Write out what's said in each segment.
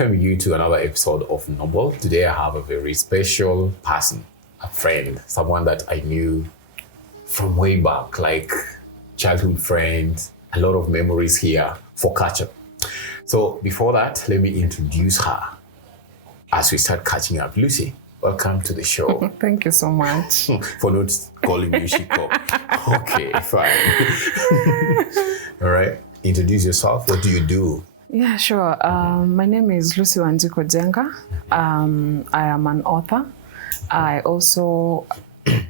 welcome you to another episode of Noble. Today I have a very special person, a friend, someone that I knew from way back, like childhood friends, a lot of memories here for catch-up. So before that, let me introduce her as we start catching up. Lucy, welcome to the show. Thank you so much. For not calling me Shiko. Okay, fine. All right. Introduce yourself. What do you do? Yeah, sure. My name is Lucy Wanjiko Jenga. I am an author. I also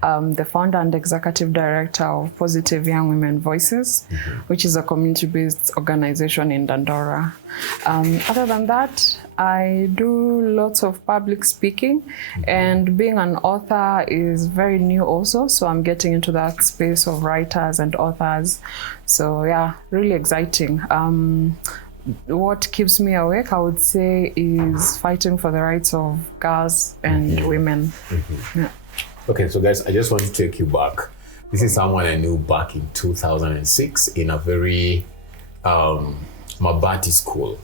am the founder and executive director of Positive Young Women Voices, which is a community-based organization in Dandora. Other than that, I do lots of public speaking, and being an author is very new also, so I'm getting into that space of writers and authors. So yeah, really exciting. What keeps me awake, I would say, is fighting for the rights of girls and women. Yeah. Okay, so guys, I just want to take you back. This is someone I knew back in 2006 in a very Mabati school,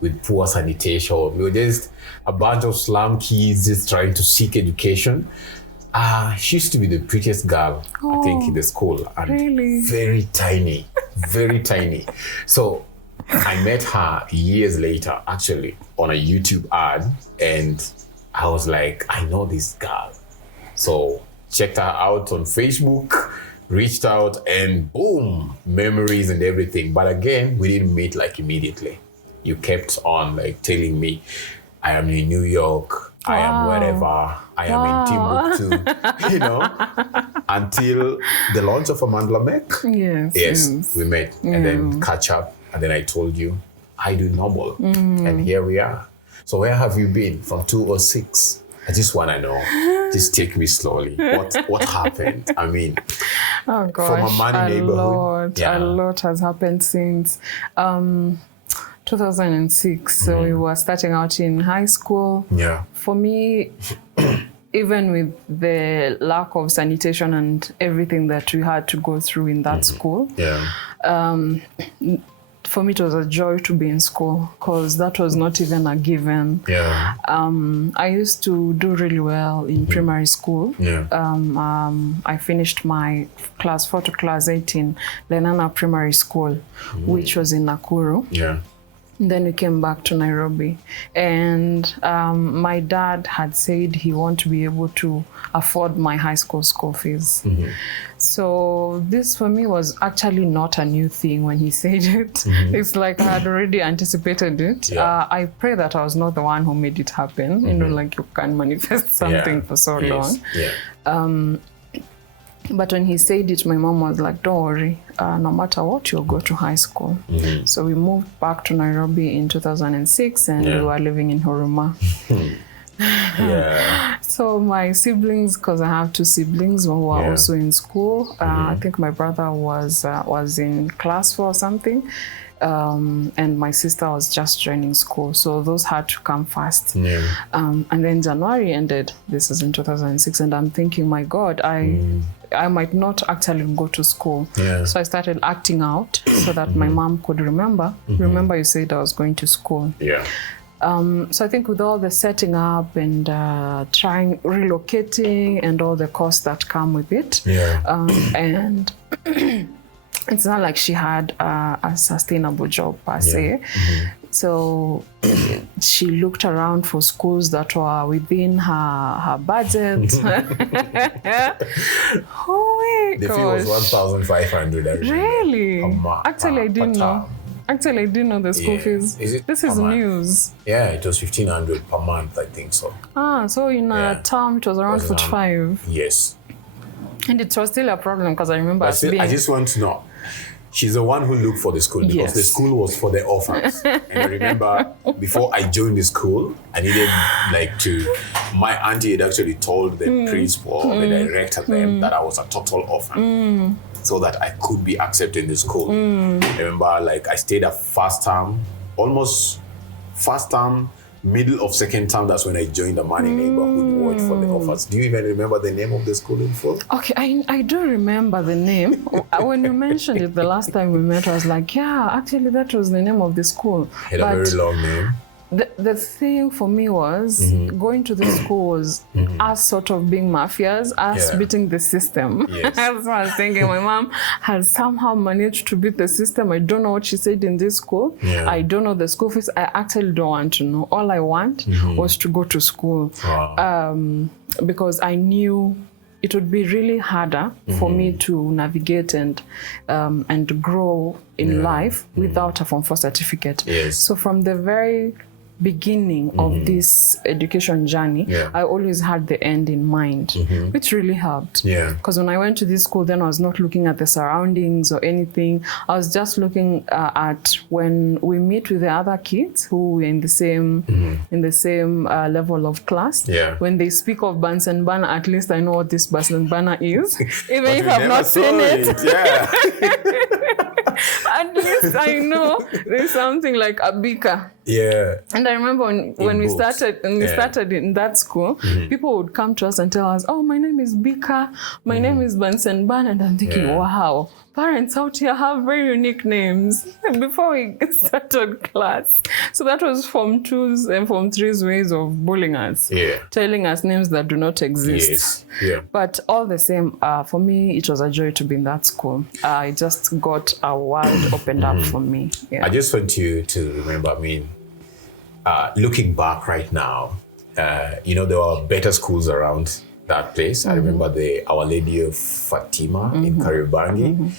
with poor sanitation. We were just a bunch of slum kids just trying to seek education. She used to be the prettiest girl, I think, in the school, and really? Very tiny, very tiny. So I met her years later, actually, on a YouTube ad, and I was like, I know this girl. So checked her out on Facebook, reached out, and boom, memories and everything. But again, we didn't meet like immediately. You kept on like telling me, I am in New York, I am wherever, I am in Timbuktu, until the launch of Amandla Mek. Yes, we met and then catch up. And then I told you, I do Noble. And here we are. So where have you been from 2006? I just want to know. Just take me slowly. What happened? I mean, oh gosh, from a money neighborhood. A lot has happened since 2006. So we were starting out in high school. Yeah. For me, even with the lack of sanitation and everything that we had to go through in that school, for me, it was a joy to be in school because that was not even a given. Yeah. I used to do really well in primary school. Yeah. I finished my class 4 to class 8 in Lenana Primary School, which was in Nakuru. Yeah. Then we came back to Nairobi, and my dad had said he wanted to be able to afford my high school school fees. So this for me was actually not a new thing when he said it. It's like I had already anticipated it. Yeah. I pray that I was not the one who made it happen. Like you can manifest something for so long. Yeah. But when he said it, my mom was like, don't worry, no matter what, you'll go to high school. So we moved back to Nairobi in 2006, and we were living in Huruma. So my siblings, because I have 2 siblings who were also in school. I think my brother was in class 4 or something. And my sister was just joining school, so those had to come first. And then January ended. This is in 2006, and I'm thinking, my God, I might not actually go to school. So I started acting out so that my mom could remember. Remember, you said I was going to school. So I think with all the setting up and trying relocating and all the costs that come with it, and it's not like she had a sustainable job per se. So she looked around for schools that were within her budget. Oh my the gosh. fee was 1,500. Really? Actually, I didn't know. Actually, I didn't know the school fees. This is news. Yeah, it was 1,500 per month, I think so. So in a term, it was around 45. Yes. And it was still a problem because I remember I just want to know. She's the one who looked for the school because the school was for the orphans. And I remember before I joined the school, I needed my auntie had actually told the principal, the director them that I was a total orphan so that I could be accepted in the school. I remember I stayed a almost first term, middle of second term, that's when I joined the Money Neighborhood Watch for the Orphans. Do you even remember the name of the school in full? Okay, I do remember the name. When you mentioned it the last time we met, I was like, yeah, actually that was the name of the school. It had a very long name. the thing for me was going to the school was us sort of being mafias, us beating the system. Yes. That's what I was thinking. My mom has somehow managed to beat the system. I don't know what she said in this school. Yeah. I don't know the school fees. I actually don't want to know. All I want was to go to school. Wow. Because I knew it would be really harder for me to navigate and grow in life without a Form 4 certificate. Yes. So from the very beginning of this education journey, I always had the end in mind, which really helped. Yeah. Because when I went to this school, then I was not looking at the surroundings or anything. I was just looking at when we meet with the other kids who were in the same level of class. Yeah. When they speak of Bunsen burner, at least I know what this Bunsen burner is, even But if we I've never not saw seen it. Yeah. At least I know there's something like a beaker. Yeah. And I remember when we books. started in that school, people would come to us and tell us, "Oh, my name is Bika, my name is Bunsen Burn," and I'm thinking, wow, parents out here have very unique names before we started class. So that was Form 2's and Form 3's ways of bullying us, telling us names that do not exist. Yes. Yeah. But all the same, for me, it was a joy to be in that school. I just got a world opened up for me. Yeah. I just want you to remember, I mean, looking back right now, there were better schools around that place. I remember the Our Lady of Fatima in Kariobangi.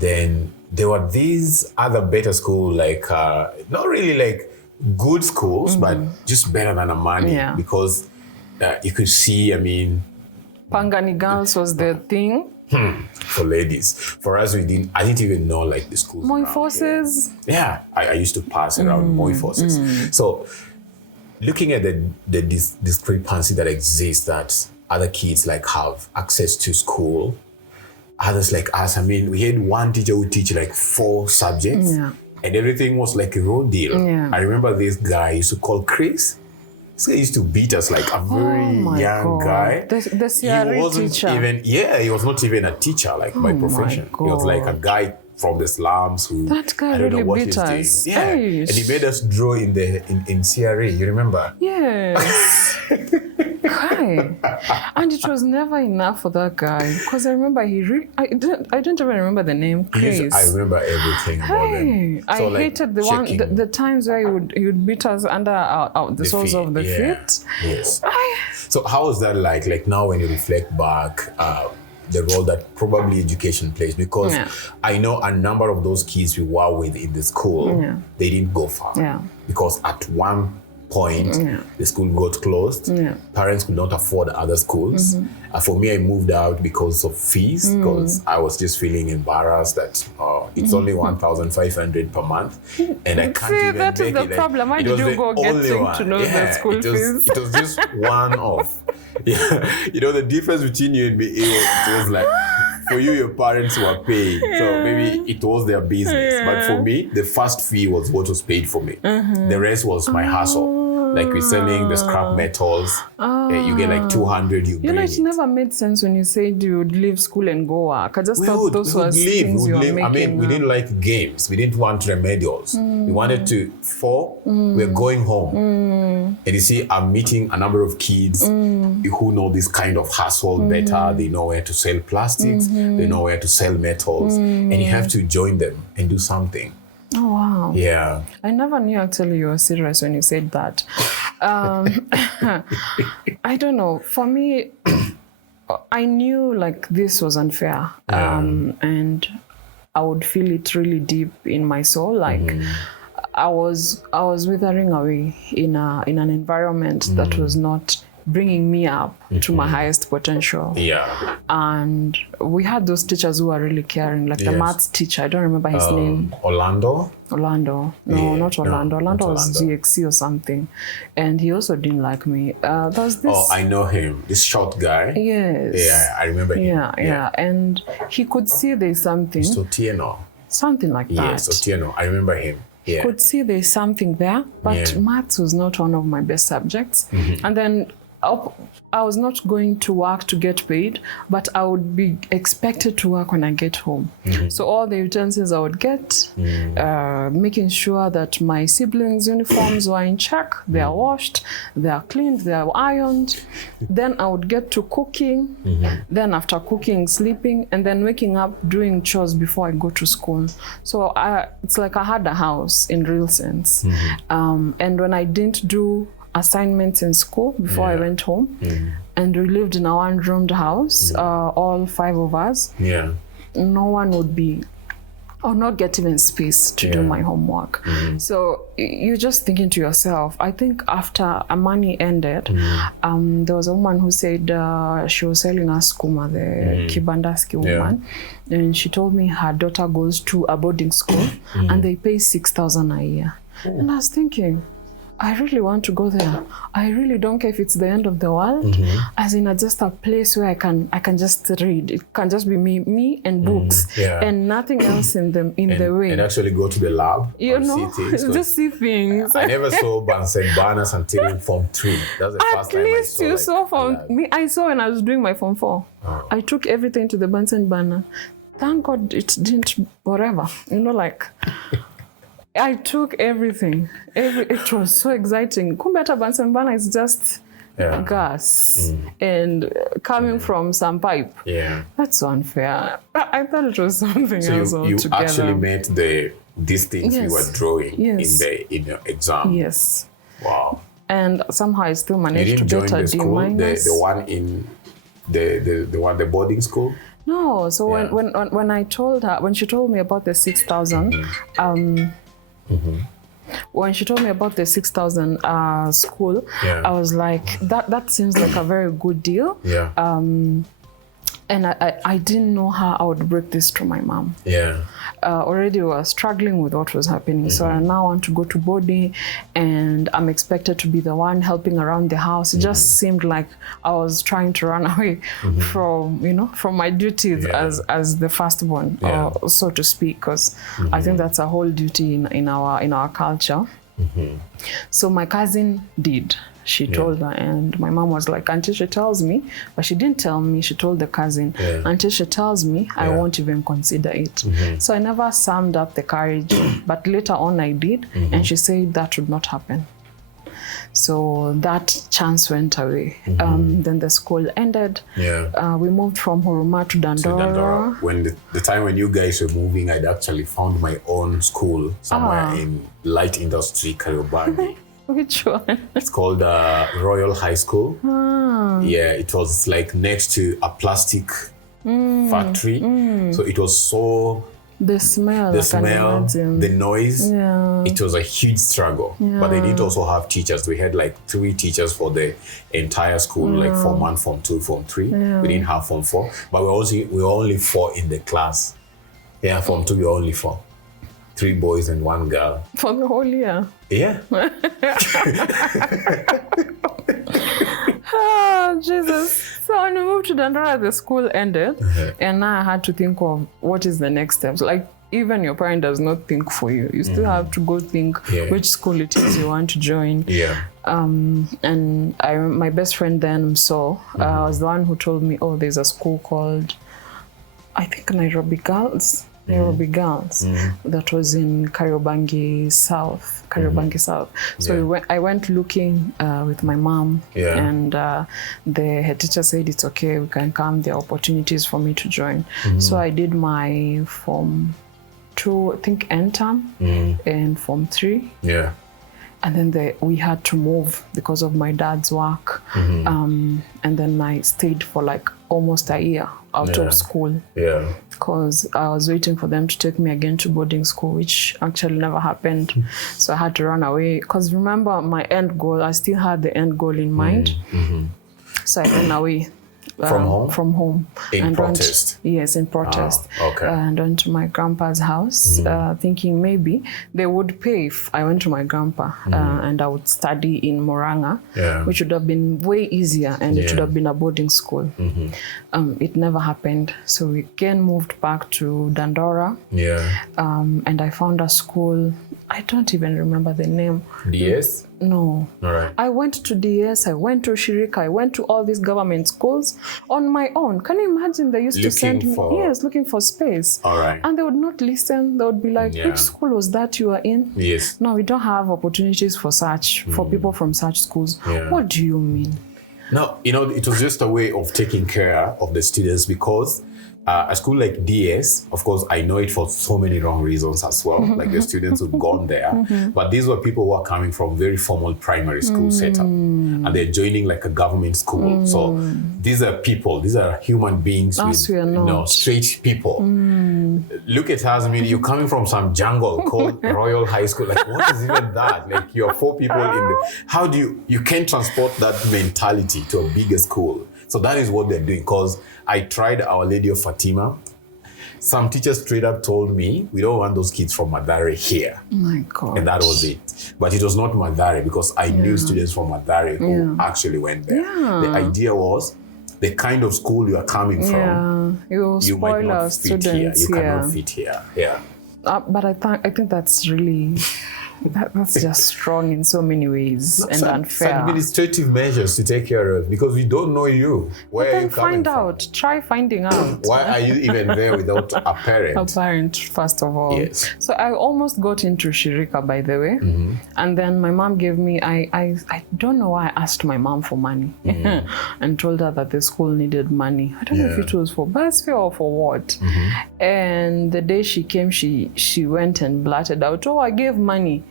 Then there were these other better schools, like, not really like good schools, but just better than Amani, because you could see, I mean, Pangani girls was the thing. For ladies. For us, I didn't even know like the schools. Moi forces. Yeah, I used to pass around Moi forces. So looking at the discrepancy that exists, that other kids like have access to school, others like us, I mean, we had one teacher who teach like 4 subjects and everything was like a road deal. I remember this guy used to call Chris. This guy used to beat us like a very young guy. The CRE teacher. He was not even a teacher like by profession. He was like a guy from the slums who that guy I don't really know what beat he's us. doing. Yeah. And he made us draw in CRE, you remember? Yes. Hi. And it was never enough for that guy. Because I remember I don't even remember the name Chris. I remember everything about him. So I hated the times where he would beat us under the soles of the feet. Yes. So how was that like? Like now when you reflect back, the role that probably education plays, because I know a number of those kids we were with in the school, they didn't go far. Because at one point, the school got closed. Parents could not afford other schools. For me, I moved out because of fees, because I was just feeling embarrassed that it's only 1,500 per month, and I can't even that is the problem. Why did you go getting to know the school fees? It was just one of, the difference between you and me, it was like, for you, your parents were paying, so maybe it was their business. But for me, the first fee was what was paid for me. The rest was my hustle. Like we're selling the scrap metals, you get like 200. It never made sense when you said you would leave school and go work. I just thought those were things you were making. I mean, we didn't like games. We didn't want remedials. We wanted to. We're going home, and you see, I'm meeting a number of kids who know this kind of hustle better. They know where to sell plastics. They know where to sell metals, and you have to join them and do something. Oh, wow. Yeah. I never knew actually you were serious when you said that. I don't know. For me, I knew like this was unfair. And I would feel it really deep in my soul. Like I was withering away in an environment that was not bringing me up to my highest potential. Yeah. And we had those teachers who were really caring, like the maths teacher. I don't remember his name. Orlando? No, not Orlando. Orlando was GXC or something. And he also didn't like me. There was this... Oh, I know him. This short guy. Yes. Yeah, I remember him. Yeah. And he could see there's something. Sotieno. Something like that. Yes, Sotieno. I remember him. Yeah. Could see there's something there, but maths was not one of my best subjects. And then I was not going to work to get paid, but I would be expected to work when I get home. So all the utensils I would get, making sure that my siblings' uniforms were in check, they are washed, they are cleaned, they are ironed. Then I would get to cooking, then after cooking, sleeping, and then waking up, doing chores before I go to school. So it's like I had a house in real sense. And when I didn't do assignments in school before I went home, and we lived in a one-roomed house, all 5 of us. No one would be, or not get even space to do my homework. So you're just thinking to yourself. I think after money ended, there was a woman who said she was selling us skuma, the Kibandaski woman, and she told me her daughter goes to a boarding school and they pay 6,000 a year. And I was thinking, I really want to go there. I really don't care if it's the end of the world, as in just a place where I can just read. It can just be me and books, and nothing else in the way. And actually go to the lab, you know, see things, just see things. I never saw Bunsen burners until Form 3. That's the first time I saw. At least you saw Form. Me, I saw when I was doing my Form 4. I took everything to the Bunsen burner. Thank God it didn't. Whatever, you know, like. I took everything. It was so exciting. Kumbeta Bunsen burner is just gas and coming from some pipe. That's unfair. I thought it was something else altogether. You actually made these things you were drawing in your exam. Yes. Wow. And somehow I still managed to get a D minus. The one in the boarding school. No. So when I told her, when she told me about the 6,000, when she told me about the 6,000 school, I was like, that seems like a very good deal. And I didn't know how I would break this to my mom. Already we were struggling with what was happening. So I now want to go to boarding and I'm expected to be the one helping around the house. It just seemed like I was trying to run away from my duties as the firstborn, so to speak, because I think that's a whole duty in our culture. So my cousin did. She told her, and my mom was like, until she tells me, but she didn't tell me, she told the cousin, until she tells me, I won't even consider it. So I never summed up the courage, but later on I did, and she said that would not happen. So that chance went away. Then the school ended. We moved from Huruma to Dandora. When the time when you guys were moving, I'd actually found my own school somewhere in light industry, Kariobangi. Which one? It's called Royal High School. It was like next to a plastic factory. So it was so... The smell, the noise, it was a huge struggle. But they didn't also have teachers. We had like 3 teachers for the entire school, like Form 1, Form 2, Form 3. We didn't have Form 4. But we were only 4 in the class. Form 2, we were only 4. 3 boys and 1 girl. For the whole year? Yeah. Oh, Jesus. So when we moved to Dandora, the school ended, and now I had to think of what is the next steps. Like, even your parent does not think for you. You still have to go think which school it is you want to join. And my best friend then, was the one who told me, there's a school called, I think, Nairobi Girls. That was in Kariobangi South. So I went looking with my mom, and the head teacher said it's okay, we can come, there are opportunities for me to join. So I did my Form 2, I think end term, and Form 3. And then we had to move because of my dad's work. And then I stayed for like almost a year out of school. Because I was waiting for them to take me again to boarding school, which actually never happened. So I had to run away. Because remember, my end goal, I still had the end goal in mind. So I ran away. From home. In protest? Yes, in protest. And went to my grandpa's house, thinking maybe they would pay if I went to my grandpa and I would study in Moranga, which would have been way easier, and it would have been a boarding school. It never happened. So we again moved back to Dandora. And I found a school, I don't even remember the name. DS? No. All right. I went to DS, I went to Shirika, I went to all these government schools on my own. Can you imagine they used to send me? Yes, looking for space. All right. And they would not listen. They would be like, which school was that you are in? Yes. No, we don't have opportunities for for people from such schools. Yeah. What do you mean? No, it was just a way of taking care of the students because a school like DS, of course, I know it for so many wrong reasons as well. Like the students who've gone there, but these were people who are coming from very formal primary school setup, and they're joining like a government school. So these are human beings with straight people. Look at us. I mean, you're coming from some jungle called Royal High School. Like, what is even that? Like, you're 4 people in the. How do you can't transport that mentality to a bigger school? So that is what they're doing. Because I tried Our Lady of Fatima. Some teachers straight up told me, we don't want those kids from Mathare here. Oh my God. And that was it. But it was not Mathare because I knew students from Mathare who actually went there. Yeah. The idea was the kind of school you are coming from, you might not fit here. You cannot fit here. Yeah. But I think that's really... That's just strong in so many ways and unfair. Administrative measures to take care of because we don't know you. Where are you coming from? Try finding out. Why are you even there without a parent? A parent, first of all. Yes. So I almost got into Shirika, by the way. And then my mom gave me, I don't know why I asked my mom for money and told her that the school needed money. I don't know if it was for bus fare or for what. And the day she came, she went and blurted out, I gave money.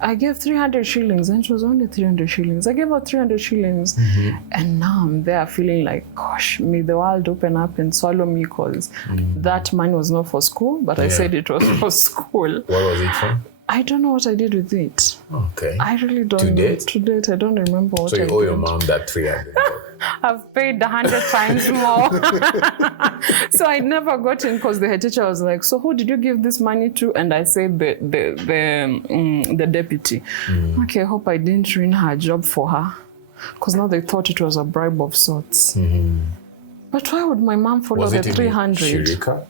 I gave 300 shillings and it was only 300 shillings. I gave her 300 shillings and now I'm there feeling like, gosh, may the world open up and swallow me because that money was not for school, but I said it was for school. What was it for? I don't know what I did with it. Okay. I really don't know. To date, I don't remember what I did. So you owe your mom that 300. I've paid 100 times more. So I never got in because the head teacher was like, so who did you give this money to? And I said the deputy. Okay, I hope I didn't ruin her job for her because now they thought it was a bribe of sorts. But why would my mom follow the 300?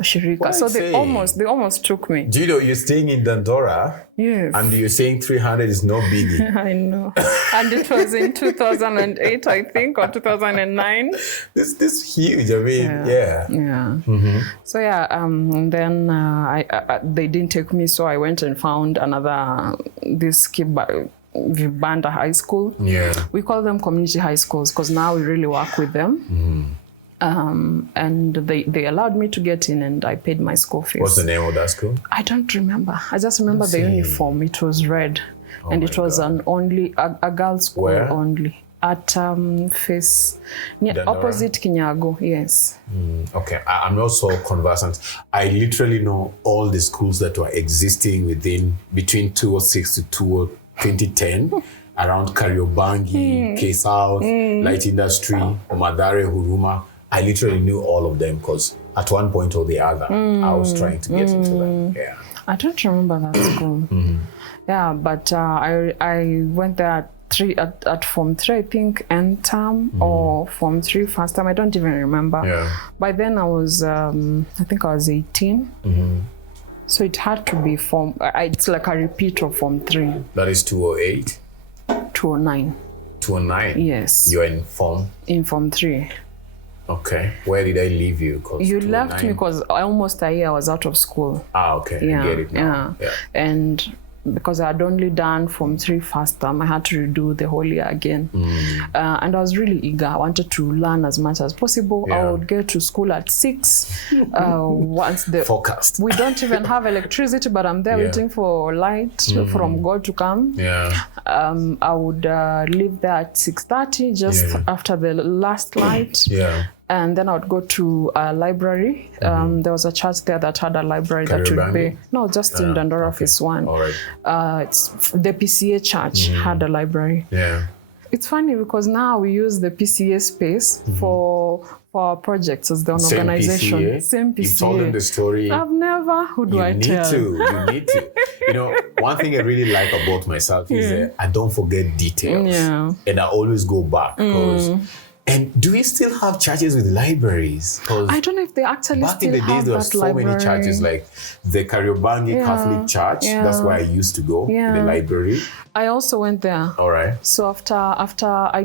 Shirika. So they almost took me. Do you know you're staying in Dandora? Yes. And you're saying 300 is no biggie. I know. And it was in 2008, I think, or 2009. This huge. I mean, yeah. So then they didn't take me, so I went and found this Vibanda High School. Yeah. We call them community high schools because now we really work with them. And they allowed me to get in and I paid my school fees. What's the name of that school? I don't remember. I just remember the uniform. It was red. And it was a girls' school. Where? Only. At opposite Kinyago, yes. Okay, I'm not so conversant. I literally know all the schools that were existing between 2006 to 2010. Around Kariobangi, K-South, Light Industry, Mathare, Huruma. I literally knew all of them because at one point or the other, I was trying to get into them. Yeah. I don't remember that school. Yeah, but I went there at Form 3, I think, end term or Form 3 first time. I don't even remember. Yeah. By then I was, I think I was 18. So it had to be it's like a repeat of Form 3. That is 208? 209. 209? Yes. You're in Form? In Form 3. Okay. Where did I leave you? You left me because almost a year I was out of school. Okay. Yeah. I get it now. Yeah. And because I had only done Form 3 first term, I had to redo the whole year again. And I was really eager. I wanted to learn as much as possible. Yeah. I would get to school at 6. Once the forecast. We don't even have electricity, but I'm there waiting for light from God to come. Yeah. I would leave there at 6:30, just after the last light. Yeah. And then I would go to a library. There was a church there that had a library that would be... No, just in Dandora Phase 1. All right. It's the PCA church had a library. Yeah. It's funny because now we use the PCA space for our projects as the organization. PCA? Same PCA. You've told them the story. I've never. Who do I tell? You need to. You know, one thing I really like about myself is that I don't forget details. Yeah. And I always go back because And do we still have churches with libraries? I don't know if they actually back still in the days, there were so library. many churches, like the Kariobangi Catholic Church. Yeah. That's where I used to go, the library. I also went there. All right. So after I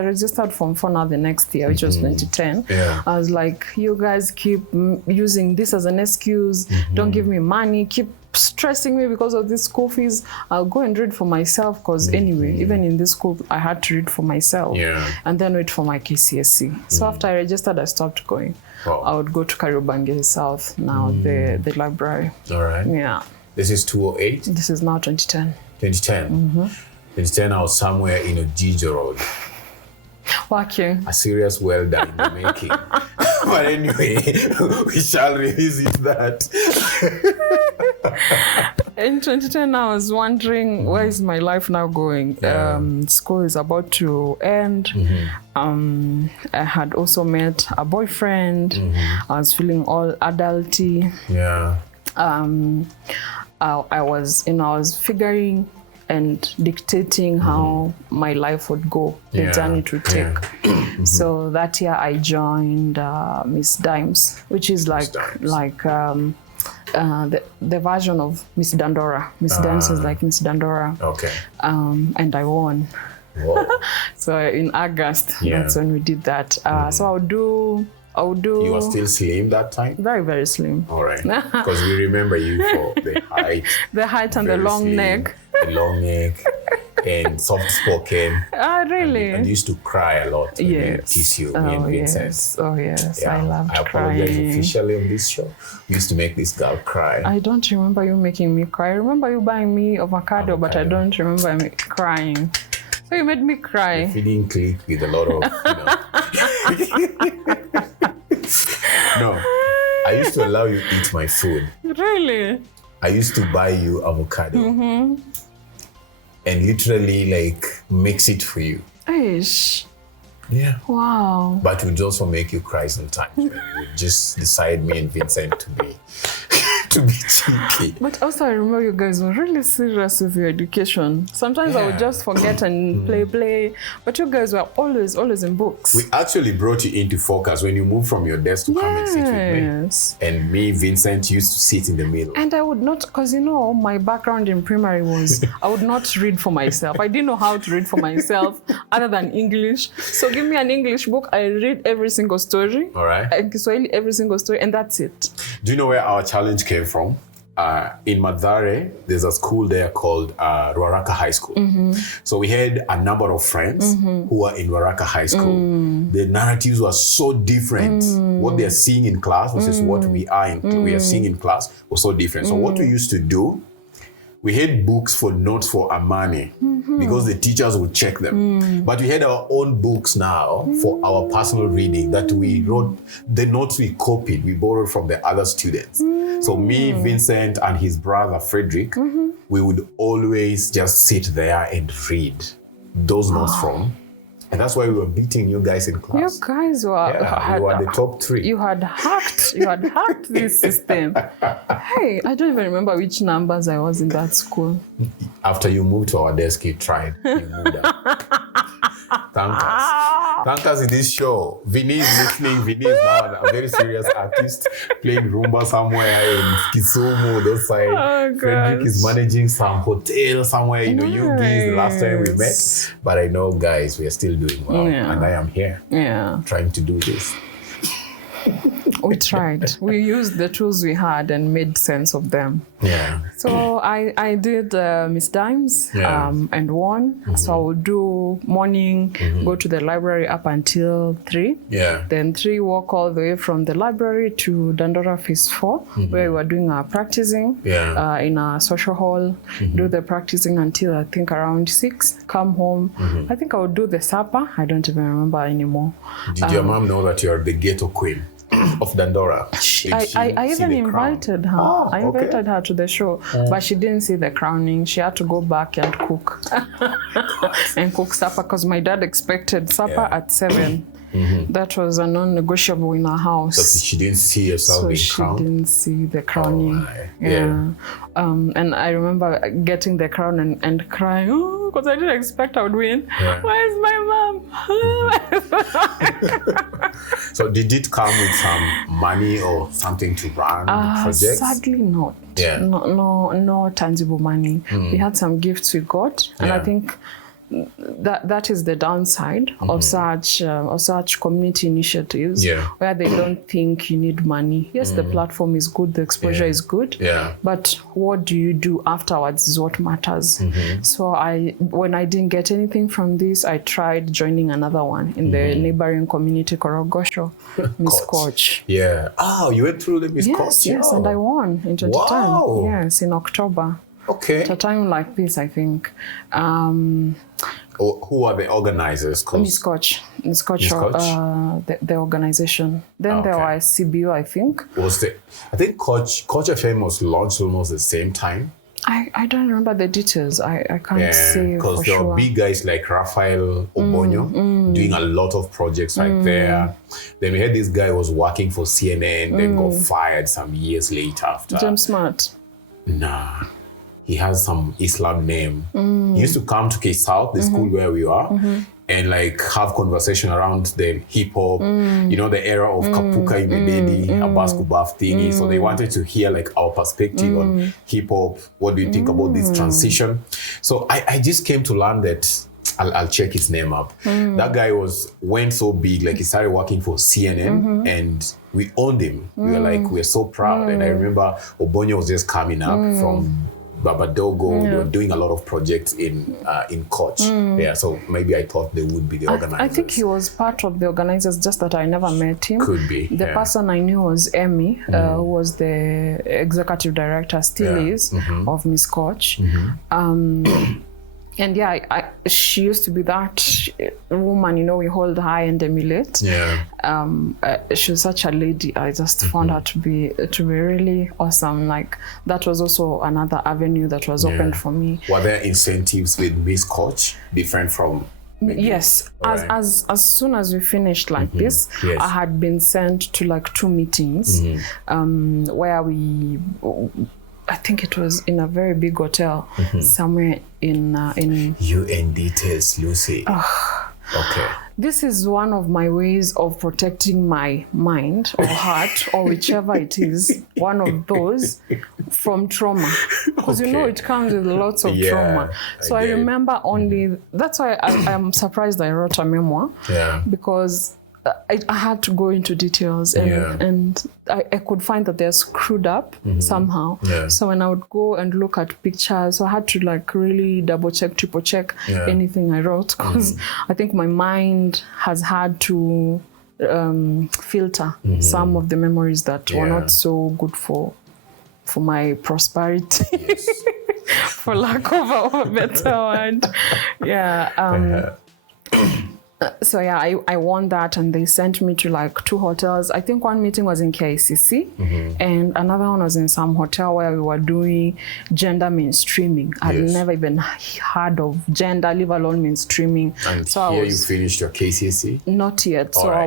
registered Form 4 now the next year, which was 2010, I was like, you guys keep using this as an excuse. Don't give me money. Keep stressing me because of these school fees. I'll go and read for myself, because anyway, even in this school, I had to read for myself and then wait for my KCSE. So after I registered, I stopped going. I would go to Kariobangi South now, the library. All right. Yeah. This is 208? This is now 2010. 2010? 2010, I was somewhere in Ojijo Road. Working. A serious welder in the making. But anyway, we shall revisit that. In 2010, I was wondering, where is my life now going? School is about to end. I had also met a boyfriend. I was feeling all adulty. I was figuring and dictating how my life would go, the journey it would take. So that year I joined Miss Dimes, which is like the version of Miss Dandora. Miss Dimes is like Miss Dandora. Okay. And I won. So in August, that's when we did that. So I would do. You were still slim that time? Very, very slim. All right. Because we remember you for the height. The height and the long slim, neck. The long neck and soft spoken. Really? And you used to cry a lot when we tease you, me and Vincent. Yes. Oh, yes. I loved crying. I apologize officially on this show. We used to make this girl cry. I don't remember you making me cry. I remember you buying me avocado, but I don't remember me crying. So you made me cry. The feeding click with a lot of, No, I used to allow you to eat my food. Really? I used to buy you avocado and literally like mix it for you. Ish. Yeah. Wow. But it would also make you cry sometimes. You would just decide me and Vincent to be cheeky. But also I remember you guys were really serious with your education. Sometimes I would just forget and play. But you guys were always in books. We actually brought you into focus when you moved from your desk to come and sit with me. And me, Vincent, used to sit in the middle. And I would not, because my background in primary was, I would not read for myself. I didn't know how to read for myself other than English. So give me an English book, I read every single story. All right. And Kiswahili, every single story, and that's it. Do you know where our challenge came from? In Madare, there's a school there called Ruaraka High School. So we had a number of friends who were in Ruaraka High School. The narratives were so different. What they're seeing in class versus what we are seeing in class was so different. So what we used to do, we had books for notes for Amani because the teachers would check them. But we had our own books now for our personal reading that we wrote, the notes we copied, we borrowed from the other students. So me, Vincent, and his brother, Frederick, we would always just sit there and read those notes from. And that's why we were beating you guys in class. You guys were, you were the top 3. You had hacked this system. Hey, I don't even remember which numbers I was in that school. After you moved to our desk, you tried. You moved up. Thank us in this show. Vinny is listening. Vinny is now a very serious artist playing rumba somewhere in Kisumu, those side. Oh, Frederick is managing some hotel somewhere. You guys, the last time we met. But I know, guys, we are still doing well. And I am here trying to do this. We tried. We used the tools we had and made sense of them. So I did Miss Dimes and won. So I would do morning, go to the library up until 3. Then 3 walk all the way from the library to Dandora Phase 4, where we were doing our practicing in a social hall. Do the practicing until I think around 6. Come home. I think I would do the supper. I don't even remember anymore. Did your mom know that you are the ghetto queen of Dandora? I even invited her. I invited her to the show, but she didn't see the crowning. She had to go back and cook and cook supper because my dad expected supper at 7. That was a non-negotiable in our house. So she didn't see herself being crowned? She didn't see the crowning. And I remember getting the crown and crying, because I didn't expect I would win. Yeah. Where's my mom? So did it come with some money or something to run the project? Sadly not. Yeah. No tangible money. We had some gifts we got, and I think that is the downside of such community initiatives where they don't think you need money. Yes, the platform is good, the exposure is good, but what do you do afterwards is what matters. So when I didn't get anything from this, I tried joining another one in the neighboring community, Korogosho, Miss Coach. Yeah. Oh, you went through the Miss Coach? Yes, and I won in 2010. Wow. Yes, in October. Okay. At a time like this, I think. Who are the organizers? Miss Coach, the organization. Then there was CBO, I think. I think Coach FM was launched almost the same time. I don't remember the details. I can't say for because there were big guys like Raphael Obonyo doing a lot of projects right there. Then we had this guy who was working for CNN, then got fired some years later after. James Smart. Nah. He has some Islam name. He used to come to K South, the school where we are, and like have conversation around the hip hop, the era of Kapuka Imededi, a basketball thingy. So they wanted to hear like our perspective on hip hop. What do you think about this transition? So I just came to learn that. I'll check his name up. That guy went so big, like he started working for CNN and we owned him. We were like, we're so proud. And I remember Obonyo was just coming up from Babadogo. They were doing a lot of projects in Koch. Yeah, so maybe I thought they would be the organizers. I think he was part of the organizers, just that I never met him. Could be. The person I knew was Emmy, who was the executive director, still is, of Miss Koch. And she used to be that woman, we hold high and emulate. Yeah. She was such a lady. I just found her to be really awesome. Like that was also another avenue that was opened for me. Were there incentives with Miss Coach different from? Yes. As soon as we finished like this, I had been sent to like 2 meetings where I think it was in a very big hotel somewhere in You in details, Lucy. Okay. This is one of my ways of protecting my mind or heart or whichever it is, one of those from trauma. Because it comes with lots of trauma. So I remember that's why I am surprised I wrote a memoir. Yeah. Because I had to go into details and I could find that they're screwed up somehow. Yeah. So when I would go and look at pictures, so I had to like really double check, triple check anything I wrote because I think my mind has had to filter some of the memories that were not so good for my prosperity. Yes. For lack of a better word. Yeah. So I won that and they sent me to like 2 hotels. I think one meeting was in KICC and another one was in some hotel where we were doing gender mainstreaming. I'd never even heard of gender, leave alone mainstreaming. And so you finished your KCSE? Not yet. So I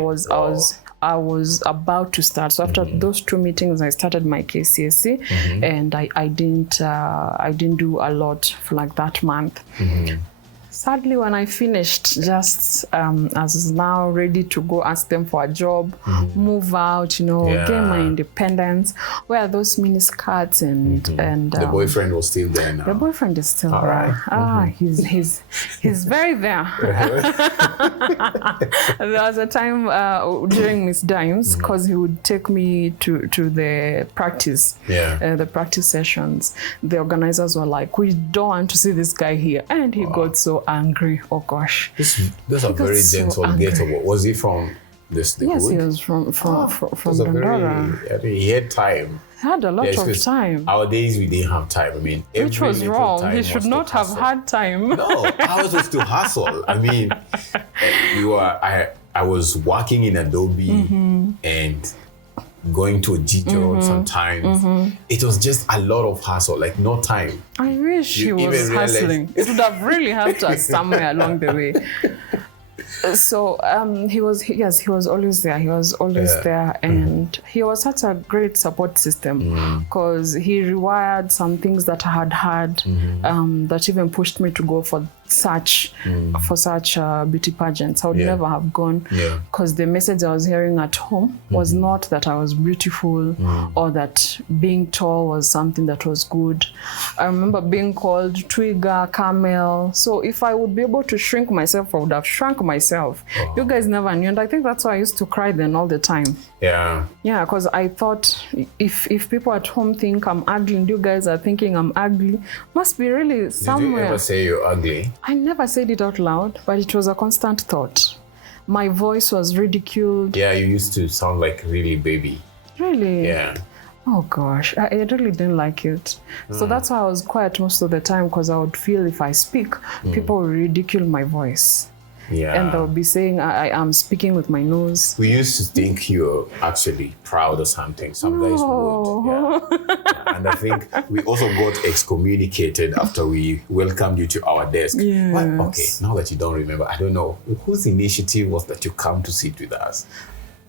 was about to start. So after those 2 meetings, I started my KCSE and I didn't do a lot for like that month. Sadly, when I finished, just as now ready to go ask them for a job, move out, gain my independence, wear those mini skirts and the boyfriend was still there now. The boyfriend is still there. He's very there. There was a time during Miss Dimes, because he would take me to the practice, the practice sessions. The organizers were like, "We don't want to see this guy here," and he got so angry. Oh gosh, those are very gentle, gettable. Was he from this? Yes, he was from Dandora. He had time. He had a lot of time. Nowadays we didn't have time. I mean, which was wrong. He should not have had time. No, ours was to hustle. I mean, I was working in Adobe and going to a GT road sometimes. It was just a lot of hustle, like no time. I wish he was hustling. It would have really helped us somewhere along the way. So he was always there. He was always there, and he was such a great support system because he rewired some things that I had that even pushed me to go for search for such beauty pageants. I would never have gone because the message I was hearing at home was not that I was beautiful or that being tall was something that was good. I remember being called Twiga, Camel. So if I would be able to shrink myself, I would have shrunk myself. You guys never knew. And I think that's why I used to cry then all the time. Yeah, because I thought if people at home think I'm ugly and you guys are thinking I'm ugly, must be really somewhere. Did you ever say you're ugly? I never said it out loud, but it was a constant thought. My voice was ridiculed. Yeah, you used to sound like really baby. Really? Yeah. Oh gosh, I really didn't like it. So that's why I was quiet most of the time, because I would feel if I speak, people will ridicule my voice. Yeah. And they'll be saying I am speaking with my nose. We used to think you're actually proud or something. Some guys would. Yeah. And I think we also got excommunicated after we welcomed you to our desk. Yes. But, okay, now that you don't remember, I don't know. Whose initiative was that you come to sit with us?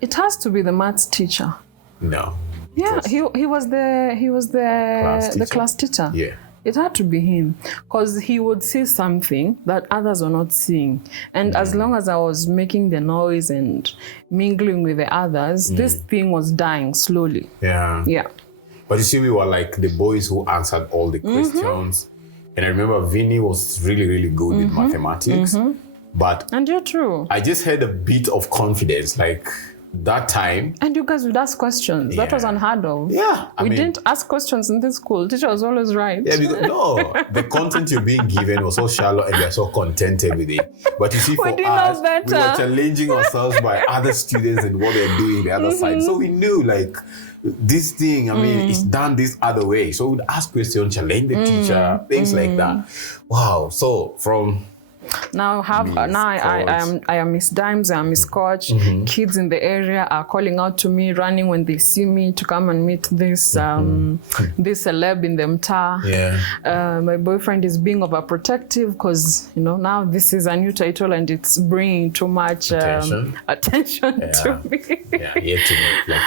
It has to be the maths teacher. No. Yeah, he was the class teacher. Yeah. It had to be him, because he would see something that others were not seeing. And as long as I was making the noise and mingling with the others, this thing was dying slowly. Yeah. Yeah. But you see, we were like the boys who answered all the questions. And I remember Vinny was really, really good with mathematics. But and you're true. I just had a bit of confidence, like that time. And you guys would ask questions. That was unheard of. Yeah. We didn't ask questions in this school. Teacher was always right. Yeah, because the content you're being given was so shallow and you're so contented with it. But you see, for us, we were challenging ourselves by other students and what they're doing the other side. So we knew, like, this thing, I mean, it's done this other way. So we'd ask questions, challenge the teacher, things like that. Wow. So from... Now I am Miss Dimes, I am Miss Coach. Kids in the area are calling out to me, running when they see me to come and meet this this celeb in the mtaa. Yeah. My boyfriend is being overprotective because now this is a new title and it's bringing too much attention to me. Yeah, yet to me, like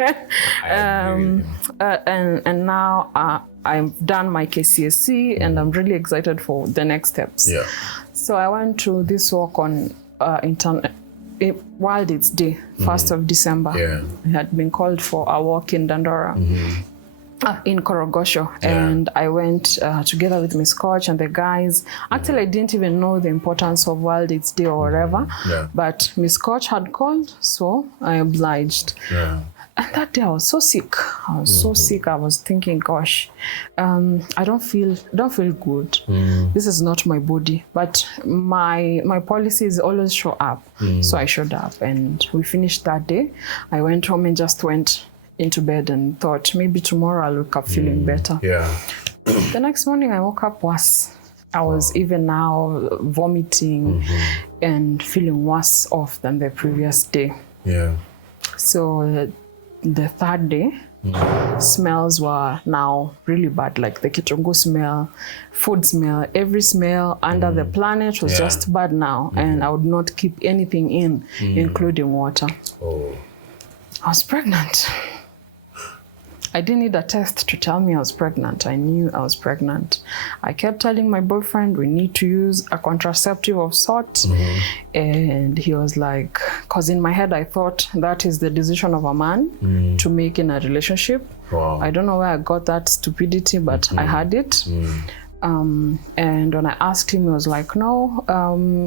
marketing. And now I've done my KCSE and I'm really excited for the next steps. Yeah. So I went to this walk on World AIDS Day, 1st of December. Yeah. I had been called for a walk in Dandora, in Korogosho. Yeah. And I went together with Miss Coach and the guys. Actually, I didn't even know the importance of World AIDS Day or whatever. Yeah. But Miss Coach had called, so I obliged. Yeah. And that day I was so sick. So sick. I was thinking, gosh, I don't feel good. This is not my body. But my policy is always show up. So I showed up and we finished that day. I went home and just went into bed and thought maybe tomorrow I'll wake up feeling better. Yeah. The next morning I woke up worse. I was even now vomiting and feeling worse off than the previous day. Yeah. So the third day, smells were now really bad, like the kitunguu smell, food smell, every smell under the planet was just bad now. And I would not keep anything in, including water. Oh. I was pregnant. I didn't need a test to tell me I was pregnant. I knew I was pregnant. I kept telling my boyfriend we need to use a contraceptive of sorts. And he was like, because in my head I thought that is the decision of a man to make in a relationship. Wow. I don't know where I got that stupidity, but I had it. And when I asked him, he was like, no,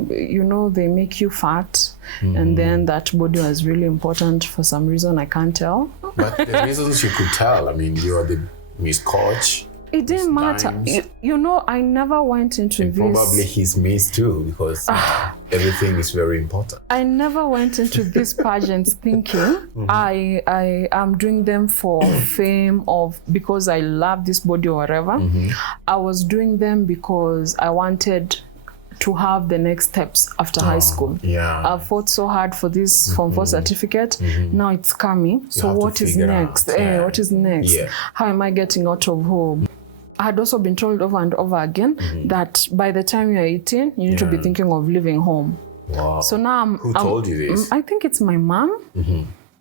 they make you fat. And then that body was really important for some reason. I can't tell. But the reasons you could tell, I mean, you are the Miss Coach. It didn't matter. I never went into this. Probably his Miss too, because everything is very important. I never went into these pageants thinking I am doing them for fame or because I love this body or whatever. I was doing them because I wanted to have the next steps after high school. Yeah. I've fought so hard for this Form 4 certificate. Now it's coming. So what is next? What is next? Yeah. How am I getting out of home? I had also been told over and over again that by the time you're 18, you need to be thinking of leaving home. Wow. So now Who told you this? I think it's my mom.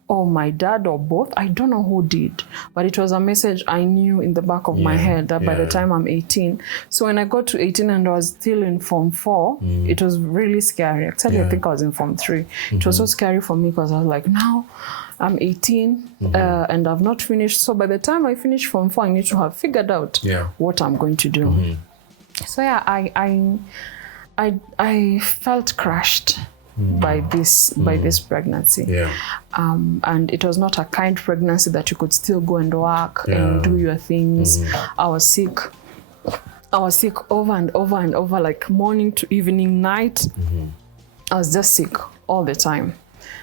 or my dad or both. I don't know who did, but it was a message I knew in the back of my head that by the time I'm 18. So when I got to 18 and I was still in Form 4, it was really scary. Actually, I think I was in Form 3. It was so scary for me because I was like, now I'm 18 and I've not finished. So by the time I finish Form 4, I need to have figured out what I'm going to do. So yeah, I felt crushed by this pregnancy, and it was not a kind pregnancy that you could still go and work and do your things. I was sick over and over and over, like morning to evening, night. I was just sick all the time.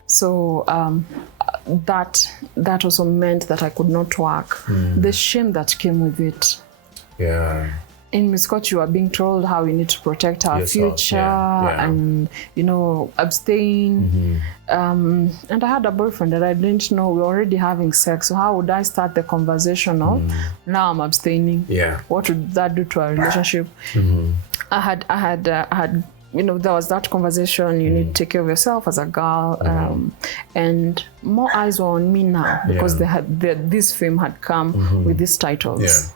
So that also meant that I could not work. The shame that came with it. In Miss Scott, you are being told how we need to protect our future and, abstain. And I had a boyfriend that I didn't know we were already having sex. So how would I start the conversation of, now I'm abstaining? What would that do to our relationship? I had there was that conversation, you need to take care of yourself as a girl. And more eyes were on me now because this fame had come with these titles.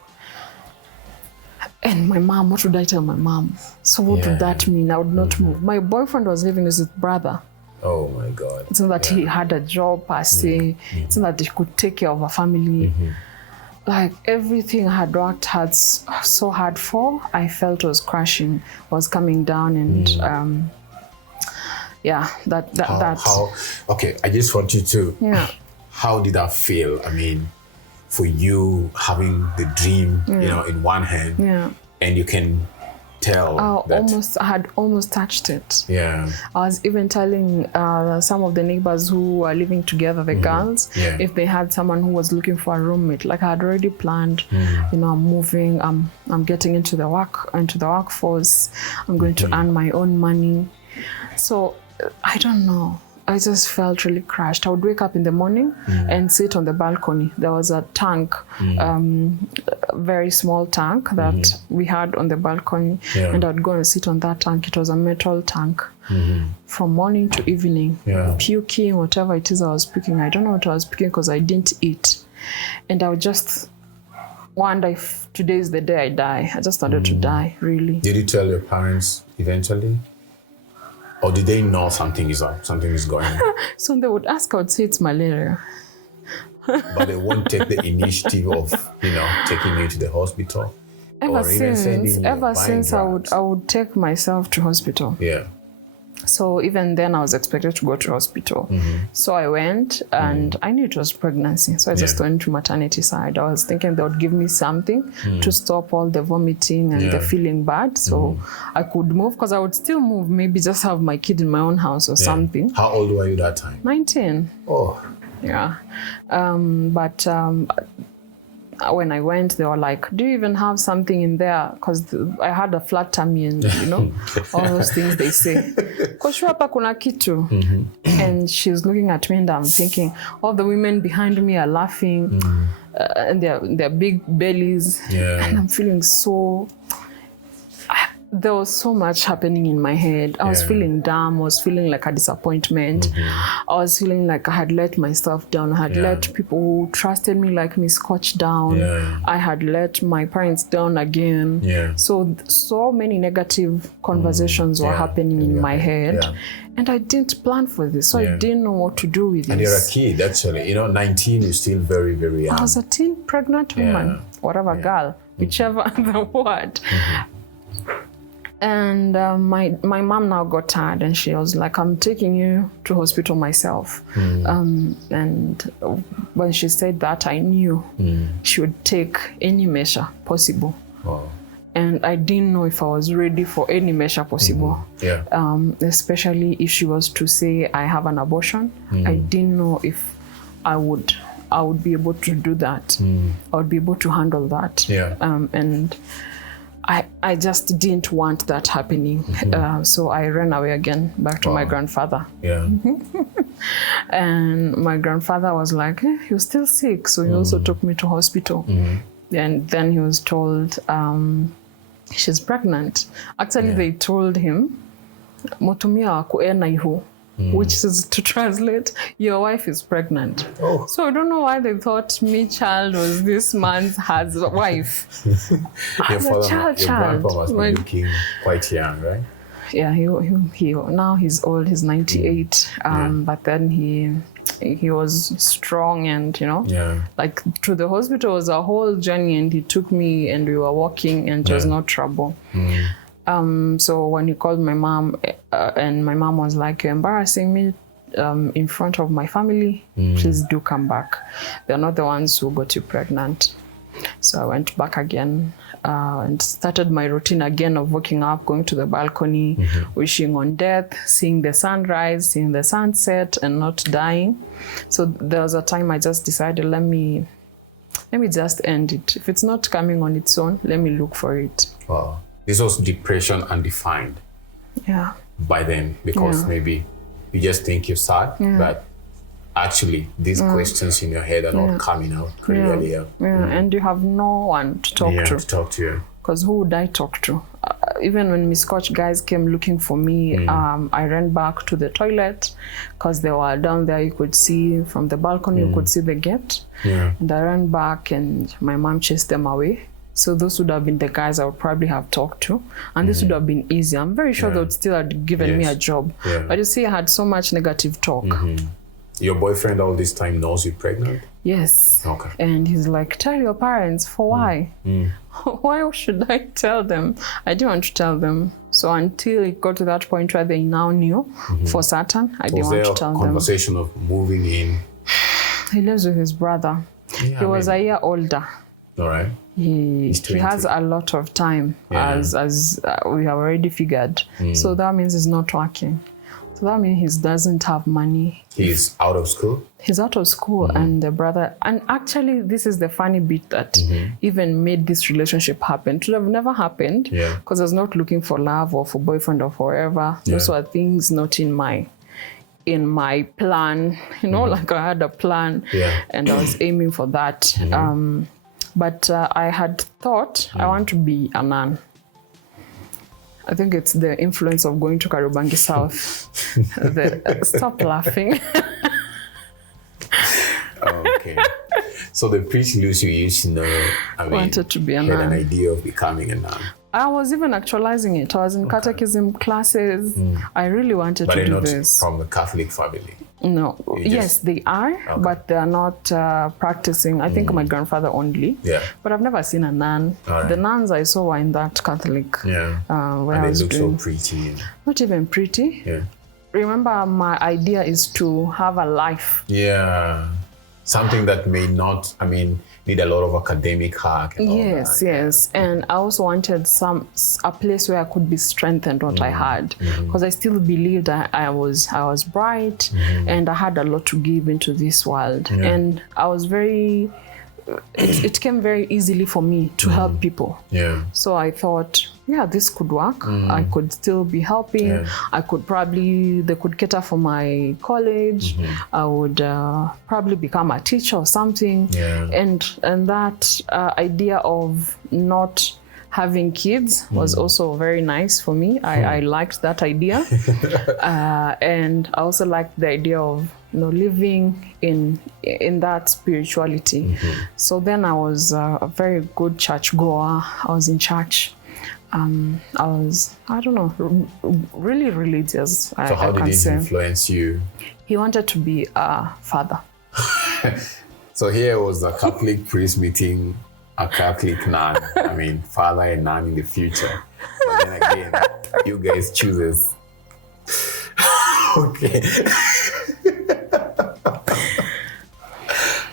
And my mom, what would I tell my mom? So what would that mean? I would not move. My boyfriend was living with his brother. Oh my God. It's not that he had a job per se. It's not that he could take care of a family. Like everything I had worked so hard for, I felt was crashing, was coming down, and okay, I just want you to, how did that feel? I mean, for you having the dream, in one hand, and you can tell I had almost touched it. I was even telling some of the neighbors who were living together, the girls, if they had someone who was looking for a roommate. Like I had already planned, I'm moving, I'm getting into the workforce, I'm going to earn my own money. So I don't know. I just felt really crushed. I would wake up in the morning and sit on the balcony. There was a tank, a very small tank that we had on the balcony, and I'd go and sit on that tank. It was a metal tank from morning to evening, puking, whatever it is I was puking. I don't know what I was puking because I didn't eat. And I would just wonder if today is the day I die. I just wanted to die, really. Did you tell your parents eventually? Or did they know something is going on? So they would ask, I would say it's malaria. But they won't take the initiative of, taking you to the hospital. Ever since I would take myself to hospital. So even then I was expected to go to hospital. So I went and I knew it was pregnancy. So I just went to maternity side. I was thinking they would give me something to stop all the vomiting and the feeling bad. So I could move, because I would still move, maybe just have my kid in my own house or something. How old were you that time? 19. Oh. Yeah. But when I went, they were like, do you even have something in there? Because I had a flat tummy and, all those things they say. Koshu hapa kuna kitu. And she's looking at me and I'm thinking, all the women behind me are laughing and their big bellies. And I'm feeling so... There was so much happening in my head. I was feeling dumb. I was feeling like a disappointment. I was feeling like I had let myself down. I had let people who trusted me like me scotch down. I had let my parents down again. So many negative conversations were happening in my head. And I didn't plan for this. So I didn't know what to do with this. And you're a kid, actually. 19 is still very, very young. I was a teen pregnant woman. Whatever, girl. Whichever the word. And my mom now got tired and she was like, I'm taking you to hospital myself. And when she said that, I knew she would take any measure possible. Wow. And I didn't know if I was ready for any measure possible. Especially if she was to say I have an abortion. I didn't know if I would be able to do that. I would be able to handle that. And I just didn't want that happening. So I ran away again back to my grandfather. And my grandfather was like, you're still sick. So he also took me to hospital. And then he was told, she's pregnant. Actually, they told him, Motumia kuena ihu. which is to translate, your wife is pregnant. Oh. So I don't know why they thought me child was this man's has a wife. Your grandpa must be looking quite young, right? Yeah, he now he's old. He's 98. But then he was strong, and like to the hospital was a whole journey, and he took me, and we were walking, and there was no trouble. So when he called my mom, and my mom was like, "You're embarrassing me in front of my family. Please do come back. They're not the ones who got you pregnant." So I went back again and started my routine again of waking up, going to the balcony, wishing on death, seeing the sunrise, seeing the sunset, and not dying. So there was a time I just decided, let me just end it. If it's not coming on its own, let me look for it. Wow. This was depression undefined. Yeah. By then, because maybe you just think you're sad, but actually these questions in your head are not coming out clearly. And you have no one to talk to. Because who would I talk to? Even when Miss Scotch guys came looking for me, I ran back to the toilet because they were down there. You could see from the balcony, you could see the gate. And I ran back, and my mom chased them away. So those would have been the guys I would probably have talked to. And this would have been easy. I'm very sure they would still have given me a job. But you see, I had so much negative talk. Your boyfriend all this time knows you're pregnant? Yes. Okay. And he's like, tell your parents. For why? Why should I tell them? I didn't want to tell them. So until it got to that point where they now knew for certain, I didn't want to tell them. Was there a conversation of moving in? He lives with his brother. He was a year older. All right. He has a lot of time, as we have already figured. So that means he's not working. So that means he doesn't have money. He's out of school? He's out of school, and the brother... And actually, this is the funny bit that even made this relationship happen. It would have never happened because I was not looking for love or for boyfriend or forever. Those were things not in my plan. Like I had a plan and I was aiming for that. But I had thought I want to be a nun. I think it's the influence of going to Karubangi South. Stop laughing. Okay. So the pretty Lucy you used to know, wanted to be a nun. Had an idea of becoming a nun. I was even actualizing it. I was in catechism classes. I really wanted to do this. But from the Catholic family? No. Yes, they are, but they are not practicing. I think my grandfather only. Yeah. But I've never seen a nun. Right. The nuns I saw were in that Catholic. Yeah. Where and they look so pretty. Not even pretty. Yeah. Remember, my idea is to have a life. Yeah. Something that may not, need a lot of academic hack and all that. Yes. And I also wanted a place where I could be strengthened what I had. Because I still believed I was bright and I had a lot to give into this world. And I was very... It came very easily for me to help people. Yeah. So I thought, this could work. I could still be helping. I could they could cater for my college. I would probably become a teacher or something. Yeah. And that idea of not having kids was also very nice for me. I liked that idea. And I also liked the idea of living in that spirituality. So then I was a very good church goer. I was in church. I was, really religious. So how did it influence you? He wanted to be a father. So here was a Catholic priest meeting a Catholic nun. Father and nun in the future. But then again, you guys chooses. Okay.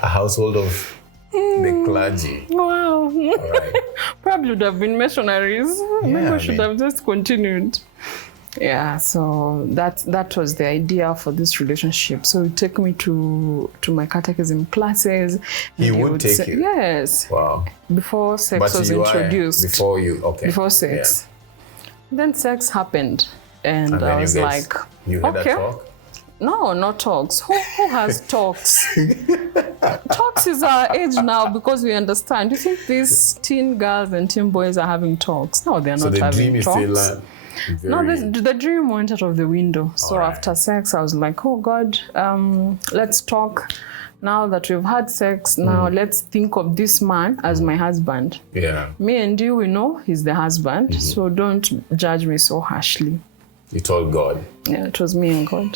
A household of the clergy. Wow. All right. Probably would have been missionaries. Maybe I should have just continued. Yeah, so that was the idea for this relationship. So he took me to my catechism classes. He would take you? Yes. Wow. Before sex was introduced. Before sex. Yeah. Then sex happened. And I was like, you had a talk? No, not talks. Who has talks? Talks is our age now because we understand. You think these teen girls and teen boys are having talks? No, they're not having talks. So the dream is still No, the dream went out of the window. So after sex, I was like, oh God, let's talk. Now that we've had sex, now let's think of this man as my husband. Yeah. Me and you, we know he's the husband, so don't judge me so harshly. You told God. Yeah, it was me and God.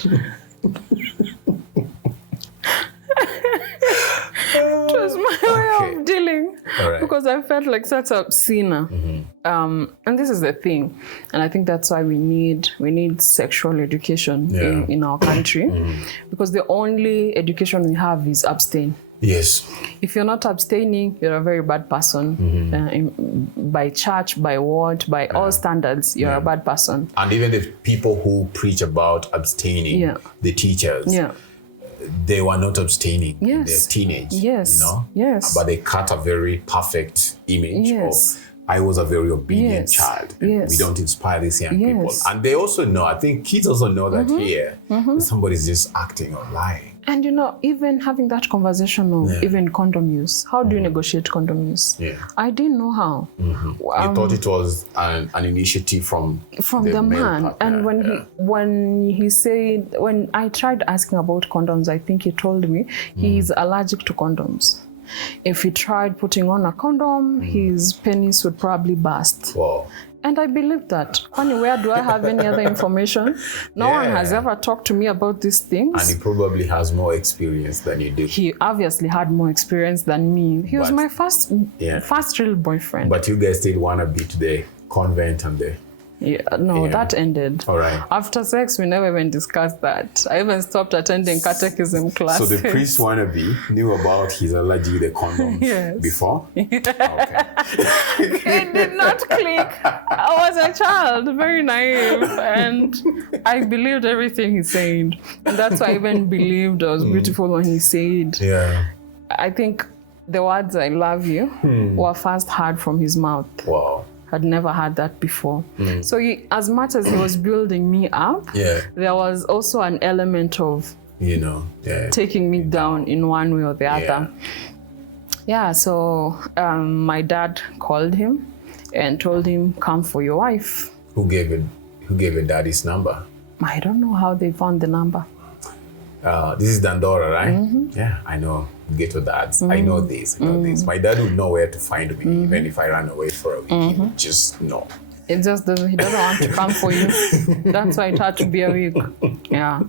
It was my way of dealing, because I felt like such a sinner. And this is the thing, and I think that's why we need sexual education in our country, because the only education we have is abstain. Yes. If you're not abstaining, you're a very bad person. By church, by what, by all standards, you're a bad person. And even the people who preach about abstaining, the teachers, they were not abstaining in their teenage, you know? Yes. But they cut a very perfect image of, I was a very obedient child. We don't inspire these young people. And they also know, I think kids also know that here, somebody's just acting or lying. And you know, even having that conversation of even condom use, how do you negotiate condom use? I didn't know how. You thought it was an initiative from the man. And when I tried asking about condoms, I think he told me he's allergic to condoms. If he tried putting on a condom, his penis would probably burst. Wow. And I believe that. Funny, where do I have any other information? No one has ever talked to me about these things. And he probably has more experience than you do. He obviously had more experience than me. He was my first real boyfriend. But you guys still want to be to the convent and the... that ended. All right. After sex, we never even discussed that. I even stopped attending catechism classes. So the priest wannabe knew about his allergy to the condoms before? Okay. It did not click. I was a child, very naive, and I believed everything he said. And that's why I even believed I was beautiful when he said. Yeah. I think the words "I love you" were first heard from his mouth. Wow. Had never had that before. So as much as he was building me up, there was also an element of, taking me down in one way or the other. So my dad called him and told him, come for your wife. Who gave your daddy's number? I don't know how they found the number. This is Dandora, right? Yeah, I know. Ghetto dads. I know this. My dad would know where to find me, even if I ran away for a week. He would just know. It just doesn't. He doesn't want to come for you. That's why it had to be a week. Yeah.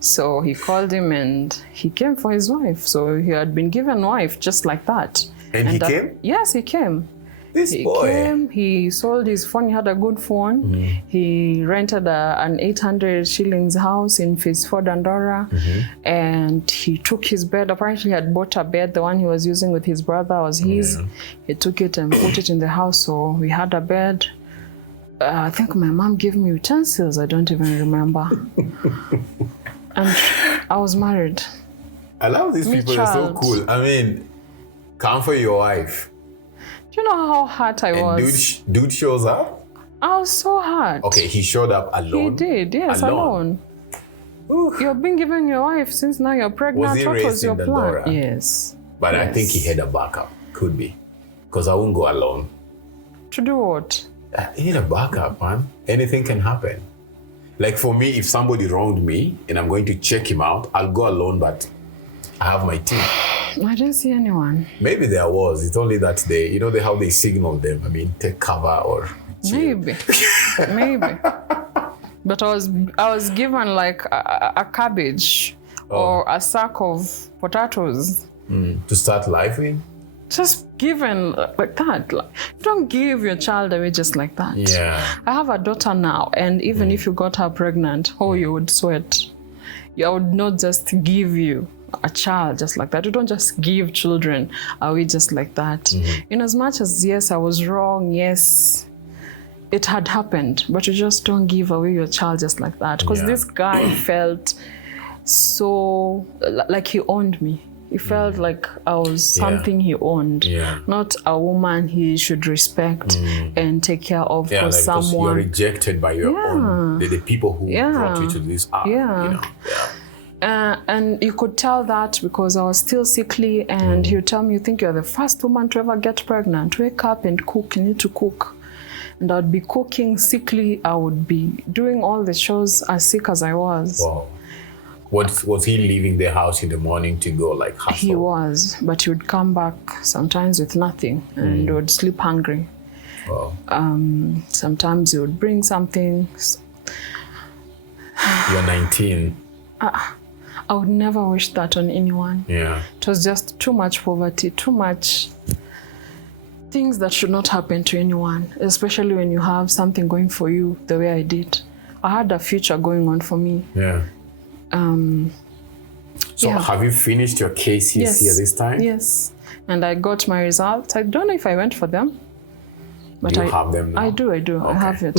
So he called him and he came for his wife. So he had been given a wife just like that. And he came? Yes, he came. He came, he sold his phone, he had a good phone. He rented an 800 shillings house in Phase 4 Dandora. And he took his bed. Apparently he had bought a bed, the one he was using with his brother was his. He took it and put it in the house, so we had a bed. I think my mom gave me utensils, I don't even remember. And I was married. I love these people, they're so cool. I mean, come for your wife. Do you know how hurt I was? Dude shows up? I was so hurt. Okay, he showed up alone? He did, yes, alone. You've been given your wife since now you're pregnant. Was he what was your in plan? Dandora? Yes. But I think he had a backup. Could be. Because I won't go alone. To do what? You need a backup, man. Anything can happen. Like for me, if somebody wronged me and I'm going to check him out, I'll go alone, but I have my team. I didn't see anyone. Maybe there was. It's only that they, how they signal them. I mean, take cover or chill. Maybe. But I was given like a cabbage or a sack of potatoes. To start life with? Just given like that. Like, don't give your child away just like that. Yeah. I have a daughter now, and even if you got her pregnant, you would sweat. I would not just give you a child just like that. You don't just give children away just like that. In as much as, yes, I was wrong, yes, it had happened, but you just don't give away your child just like that. Because this guy felt so like he owned me. He felt like I was something he owned, not a woman he should respect and take care of for someone. You're rejected by your own, the people who brought you to this earth. And you could tell that because I was still sickly, and he would tell me, you think you're the first woman to ever get pregnant? Wake up and cook, you need to cook. and I'd be cooking sickly. I would be doing all the chores as sick as I was. Wow. Was he leaving the house in the morning to go like hustle? He was, but he would come back sometimes with nothing and would sleep hungry. Wow. Sometimes he would bring something. You're 19. I would never wish that on anyone. Yeah. It was just too much poverty, too much things that should not happen to anyone, especially when you have something going for you the way I did. I had a future going on for me. Yeah. So have you finished your KCSE at this time? Yes. And I got my results. I don't know if I went for them. But Do you have them now? I do. Okay. I have it.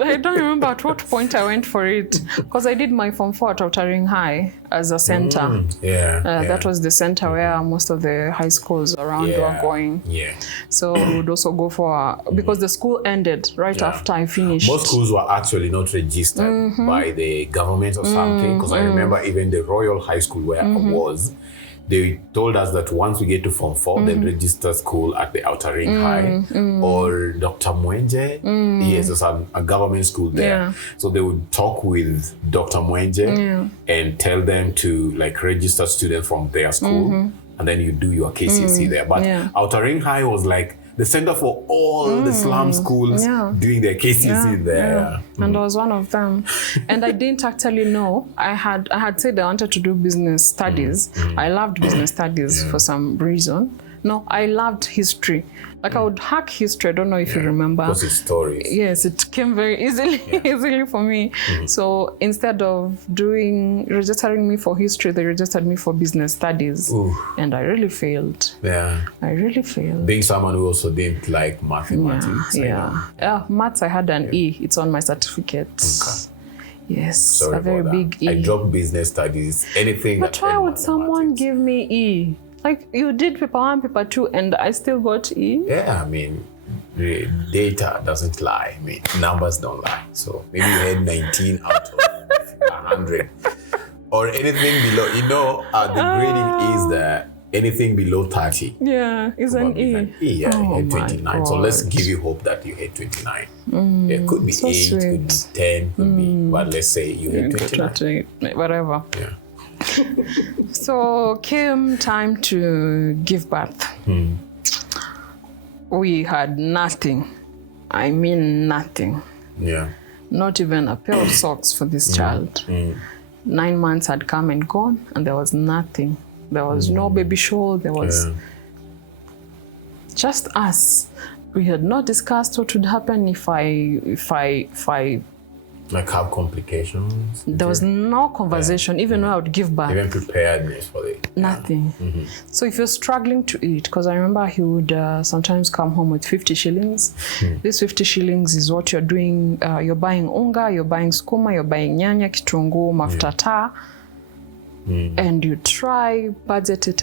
I don't remember at what point I went for it, because I did my Form 4 at Outering High as a center. That was the center where most of the high schools around were going. Yeah. So we would also go for, because the school ended right after I finished. Most schools were actually not registered by the government or something, because I remember even the Royal High School where I was, they told us that once we get to Form 4, then register school at the Outer Ring High or Dr. Mwenje. Yes, there's a government school there. Yeah. So they would talk with Dr. Mwenje and tell them to like register students from their school, and then you do your KCSE there. But Outer Ring High was like the center for all the slum schools doing their KCSE there. And I was one of them. And I didn't actually know. I had said I wanted to do business studies. I loved business studies for some reason. No, I loved history. Like I would hack history. I don't know if you remember. Because it's stories. Yes, it came very easily for me. So instead of registering me for history, they registered me for business studies. And I really failed. Yeah. I really failed. Being someone who also didn't like mathematics. Maths, I had an E. It's on my certificate. Okay. Yes, Sorry a very big E. I dropped business studies. Anything. But why would someone give me E? Like you did paper 1, paper 2, and I still got E? Yeah, I mean, the data doesn't lie. I mean, numbers don't lie. So maybe you had 19 out of 100. Or anything below. You know, the grading is that anything below 30. Yeah, is an E. Yeah, you had 29. So let's give you hope that you had 29. It could be 8, sweet. could be 10, could be, but let's say you had 29. Whatever. Yeah. So came time to give birth. We had nothing. I mean nothing. Yeah. Not even a pair of socks for this child. 9 months had come and gone, and there was nothing. There was no baby shower. There was just us. We had not discussed what would happen if I like have complications. There was no conversation, even when I would give birth. Even preparedness for it. Nothing. So if you're struggling to eat, because I remember he would sometimes come home with 50 shillings. This 50 shillings is what you're doing. You're buying unga, you're buying skuma, you're buying nyanya, kitunguu, mafuta taa. And you try budget it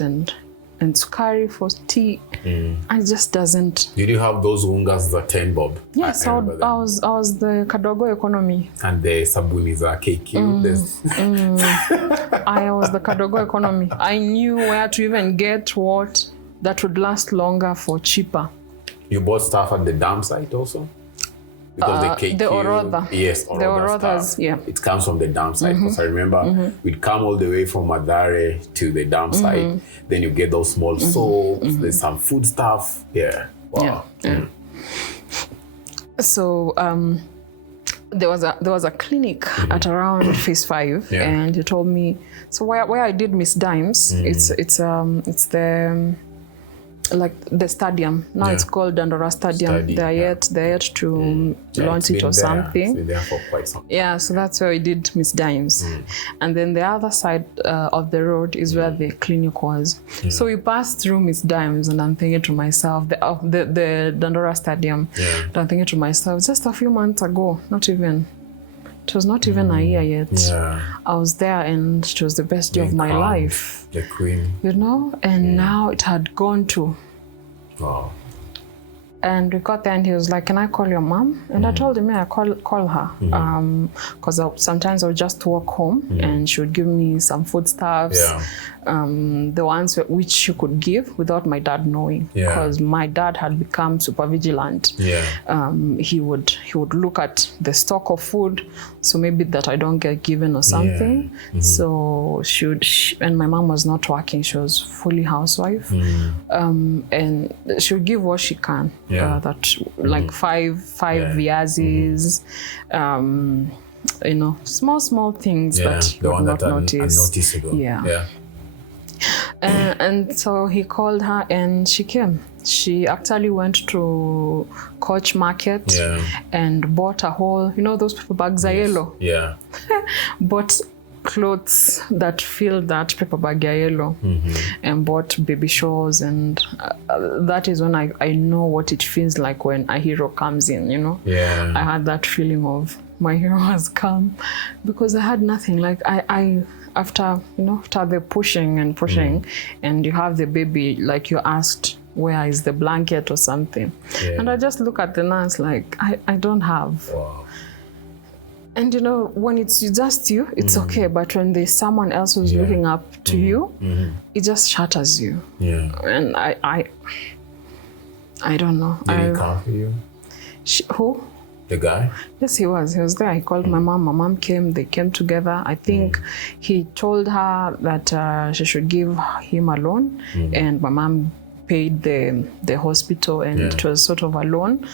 and sukari for tea, and it just doesn't. Did you have those ungas that 10 bob? Yes, I was the kadogo economy. And the sabuni za KQ. I was the kadogo economy. I knew where to even get what that would last longer for cheaper. You bought stuff at the dam site also? Because the KQ, the Orodha. Yes, the Orodhas, stuff, it comes from the dam site. Because I remember we'd come all the way from Madare to the dam site. Then you get those small soaps. There's some food stuff. Yeah. Wow. Yeah. So there was a clinic at around Phase 5, and he told me. So where I did Miss Dimes, it's the like the stadium. Now it's called Dandora Stadium. They're yet to launch it or something. It's been there for quite some time. Yeah, so that's where we did Miss Dimes. And then the other side of the road is where the clinic was. So we passed through Miss Dimes, and I'm thinking to myself, the Dandora Stadium, and I'm thinking to myself, just a few months ago, it was not even a year yet. Yeah. I was there, and it was the best day of my life. The queen. You know? And now it had gone to. Wow. And we got there and he was like, can I call your mom? And I told him, yeah, call her. Because sometimes I would just walk home and she would give me some foodstuffs. The ones which she could give without my dad knowing. Because my dad had become super vigilant. He would look at the stock of food, so maybe that I don't get given or something. So and my mom was not working, she was fully housewife. And she would give what she can. That like five viazis, you know, small things that you would not notice. Unnoticeable. And so he called her and she came. She actually went to Coach Market and bought a whole, you know, those paper bags are yellow. Bought clothes that filled that paper bag yellow and bought baby shawls, and that is when I know what it feels like when a hero comes in, you know. I had that feeling of my hero has come, because I had nothing. Like I after the pushing and you have the baby, like you asked, where is the blanket or something? And I just look at the nurse like, I don't have. And you know, when it's just you, it's okay. But when there's someone else who's looking up to you, it just shatters you. And I don't know. Did he come for you? Who? The guy? Yes, he was. He was there. He called my mom. My mom came. They came together. I think he told her that she should give him a loan, and my mom paid the hospital, and it was sort of a loan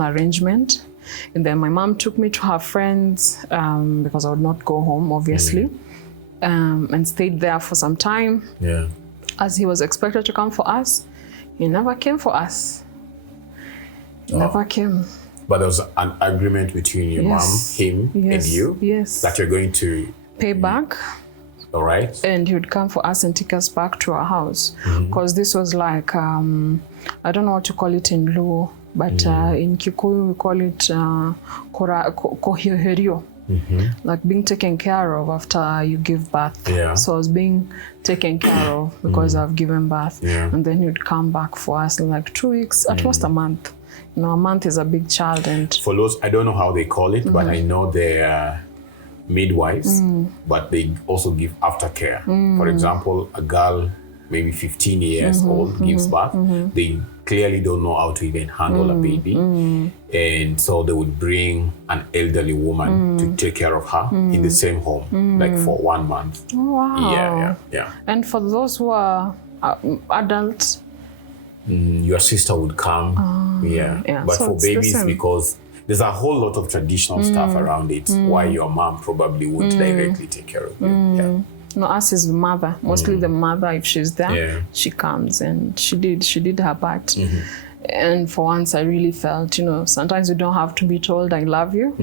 arrangement. And then my mom took me to her friends because I would not go home, obviously, and stayed there for some time. As he was expected to come for us, he never came for us. Never came. But there was an agreement between your mom, him, and you that you're going to pay back. All right. And he would come for us and take us back to our house. Because this was like, I don't know what to call it in Luo, but in Kikuyu we call it kohioherio. Like being taken care of after you give birth. So I was being taken care of because I've given birth. And then he would come back for us in like 2 weeks, at most a month. You know, a month is a big child. And for those, I don't know how they call it, but I know they're midwives, but they also give aftercare. For example, a girl maybe 15 years old gives birth. They clearly don't know how to even handle a baby, and so they would bring an elderly woman to take care of her in the same home, like for 1 month. Wow. And for those who are adults, your sister would come. But so for babies, because there's a whole lot of traditional stuff around it, why your mom probably would directly take care of you. No, us is the mother. Mostly the mother, if she's there, she comes, and she did her part. And for once I really felt, you know, sometimes you don't have to be told I love you,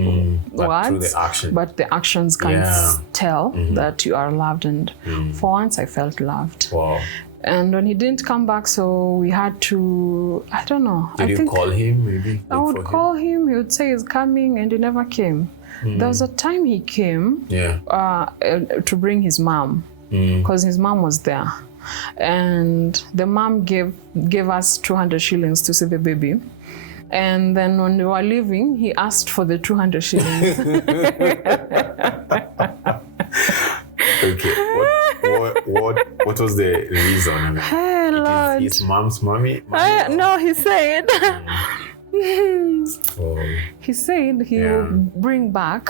but through the action. But the actions can tell that you are loved, and for once I felt loved. And when he didn't come back, so we had to, I don't know. Did you call him maybe? I would call him, he would say he's coming, and he never came. There was a time he came to bring his mom, because his mom was there. And the mom gave us 200 shillings to see the baby. And then when we were leaving, he asked for the 200 shillings. Okay. What was the reason? Hey, Lord. It is his mom's mommy? No, he said. He said he would bring back,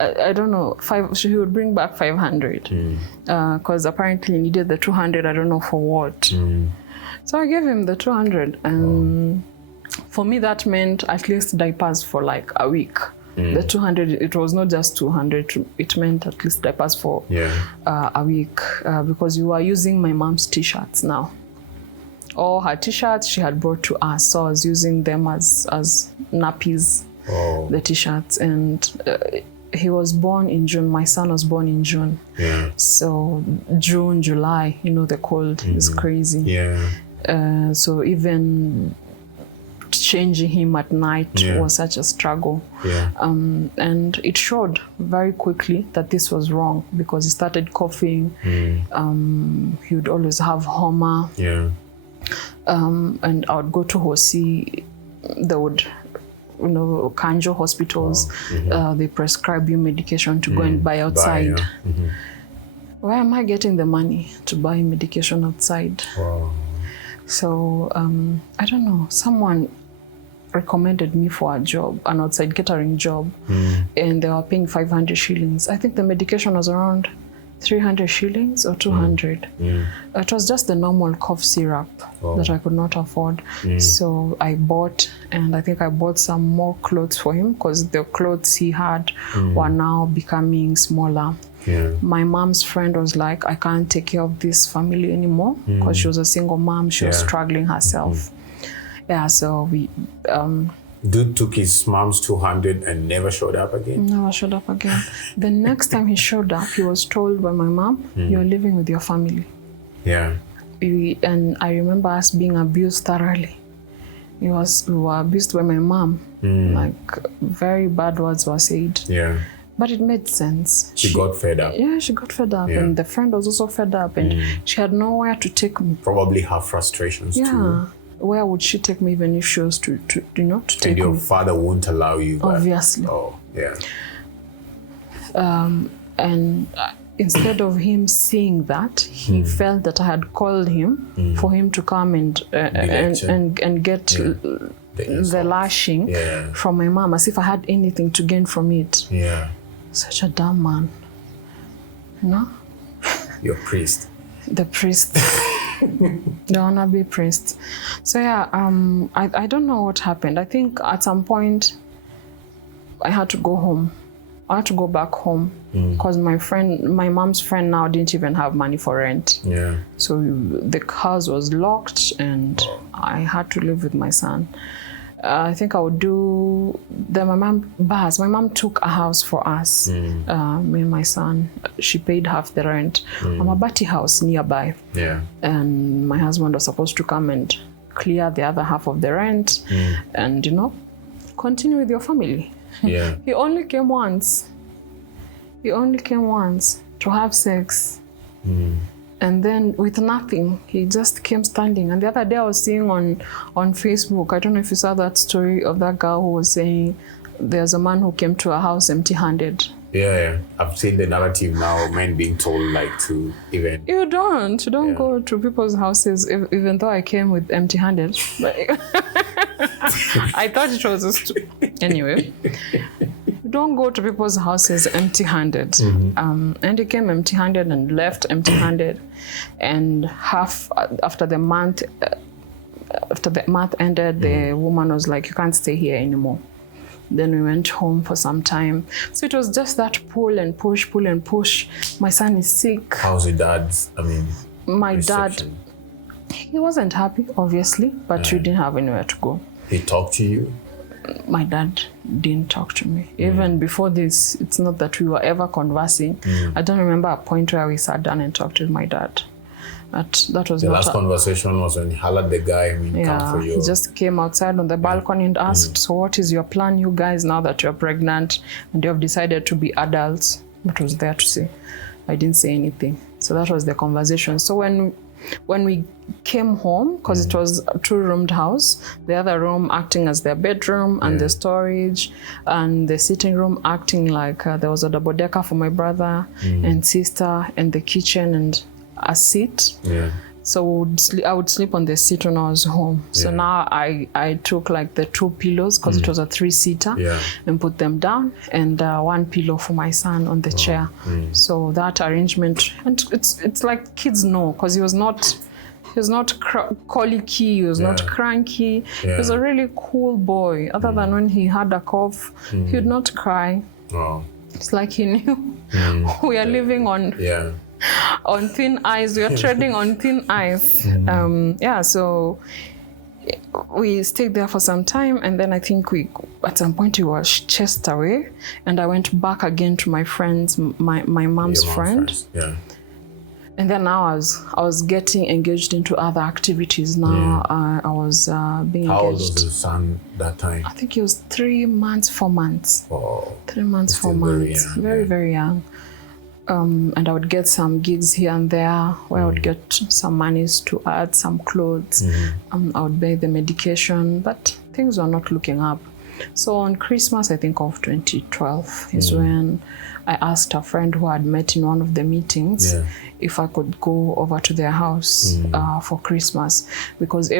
I don't know, he would bring back 500. Because apparently he needed the 200, I don't know for what. So I gave him the 200. And for me, that meant at least diapers for like a week. The 200, it was not just 200, it meant at least diapers for a week, because we were using my mom's t-shirts now. All her t-shirts she had brought to us, so I was using them as nappies, the t-shirts. And he was born in June, my son was born in June. So June, July, you know, the cold is crazy. So even changing him at night was such a struggle. And it showed very quickly that this was wrong, because he started coughing. He would always have homa. And I would go to Hosi. They would, Kanjo hospitals. They prescribe you medication to go and buy outside. Where am I getting the money to buy medication outside? Wow. So I don't know. Someone recommended me for a job, an outside catering job, and they were paying 500 shillings. I think the medication was around 300 shillings or 200. It was just the normal cough syrup that I could not afford. So I bought, and I think I bought some more clothes for him because the clothes he had were now becoming smaller. My mom's friend was like, I can't take care of this family anymore because she was a single mom. She was struggling herself. So we... Dude took his mom's 200 and never showed up again? Never showed up again. The next time he showed up, he was told by my mom, you're living with your family. And I remember us being abused thoroughly. We were abused by my mom. Like, very bad words were said. But it made sense. She got fed up. Yeah, she got fed up. And the friend was also fed up. And she had nowhere to take me. Probably her frustrations too. Where would she take me even if she was to take me? And your father won't allow you. Obviously. And instead of him seeing that, he felt that I had called him for him to come and get the lashing from my mom, as if I had anything to gain from it. Such a dumb man. Your priest. The priest. The wannabe priest. So I don't know what happened. I think at some point I had to go home. I had to go back home because my mom's friend now didn't even have money for rent. So the house was locked and I had to live with my son. I think I would do my mom took a house for us, me and my son. She paid half the rent. A mabati house nearby. And my husband was supposed to come and clear the other half of the rent and, continue with your family. He only came once. To have sex. And then with nothing, he just came standing. And the other day I was seeing on Facebook, I don't know if you saw that story of that girl who was saying there's a man who came to a house empty-handed. I've seen the narrative now, men being told like to even... You don't go to people's houses, even though I came with empty-handed. But I thought it was anyway. Don't go to people's houses empty-handed. And he came empty-handed and left empty-handed. And after the month ended, the woman was like, you can't stay here anymore. Then we went home for some time. So it was just that pull and push. My son is sick. How's your dad's, my reception? Dad, he wasn't happy, obviously, but we didn't have anywhere to go. He talked to you? My dad didn't talk to me. Even before this, it's not that we were ever conversing. I don't remember a point where we sat down and talked with my dad. That was the last conversation was when he hollered the guy, come for you. He just came outside on the balcony and asked, so what is your plan, you guys, now that you're pregnant and you have decided to be adults? What was there to say? I didn't say anything. So that was the conversation. So when we came home, because it was a 2-roomed house, the other room acting as their bedroom and the storage, and the sitting room acting like there was a double-decker for my brother and sister, and the kitchen and a seat. So I would sleep on the seat when I was home. So now I took like the 2 pillows, because it was a 3-seater, and put them down, and 1 pillow for my son on the chair. So that arrangement, and it's like kids know, because he was not colicky, he was not cranky. He was a really cool boy. Other than when he had a cough, he would not cry. It's like he knew we are living on thin ice. We are treading on thin ice. So we stayed there for some time, and then I think at some point we were chased away, and I went back again to my friends, my mom's friend. And then now I was getting engaged into other activities. Now I was being engaged. How old was the son that time? I think he was 3 months, 4 months. 3 months, 4 months. Very young. Very young. And I would get some gigs here and there where I would get some monies to add some clothes. I would buy the medication, but things were not looking up. So on Christmas, I think of 2012 is when I asked a friend who had met in one of the meetings if I could go over to their house for Christmas, because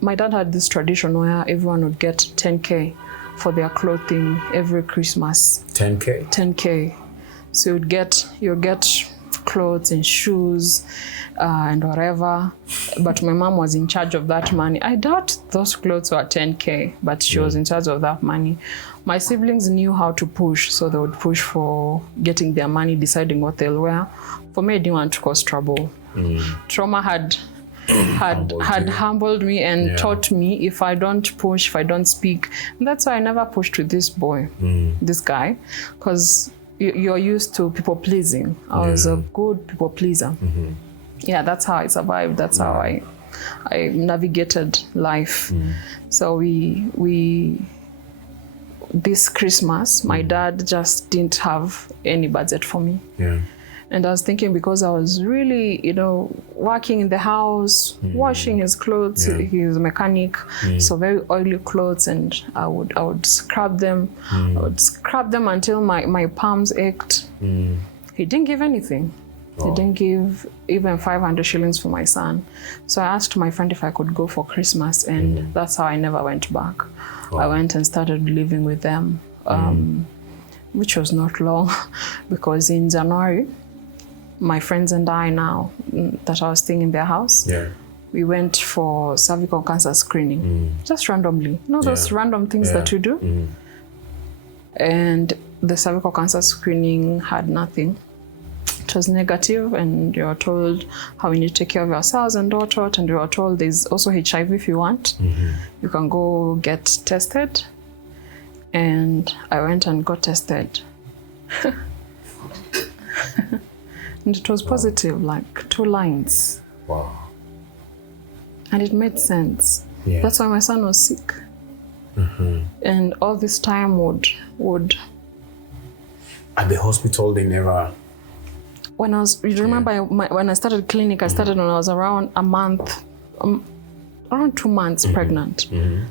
my dad had this tradition where everyone would get 10K for their clothing every Christmas. 10K? 10K. So you'd get clothes and shoes and whatever. But my mom was in charge of that money. I doubt those clothes were 10K, but she was in charge of that money. My siblings knew how to push, so they would push for getting their money, deciding what they'll wear. For me, I didn't want to cause trouble. Trauma had humbled me and taught me if I don't push, if I don't speak. And that's why I never pushed with this boy, this guy, because you're used to people pleasing. I was a good people pleaser. Yeah, that's how I survived. That's how I navigated life. So this Christmas, my dad just didn't have any budget for me. And I was thinking, because I was really, working in the house, washing his clothes. He's a mechanic, so very oily clothes, and I would scrub them. I would scrub them until my palms ached. He didn't give anything. He didn't give even 500 shillings for my son. So I asked my friend if I could go for Christmas, and that's how I never went back. I went and started living with them, which was not long, because in January, my friends and I now, that I was staying in their house, we went for cervical cancer screening, just randomly. Those random things that you do. And the cervical cancer screening had nothing. It was negative, and you were told how you need to take care of yourselves and what, and you were told there's also HIV if you want. You can go get tested. And I went and got tested. And it was positive, like 2 lines. Wow. And it made sense. That's why my son was sick. And all this time would... At the hospital, they never... When I was... You remember when I started clinic, I started when I was around a month, around 2 months pregnant.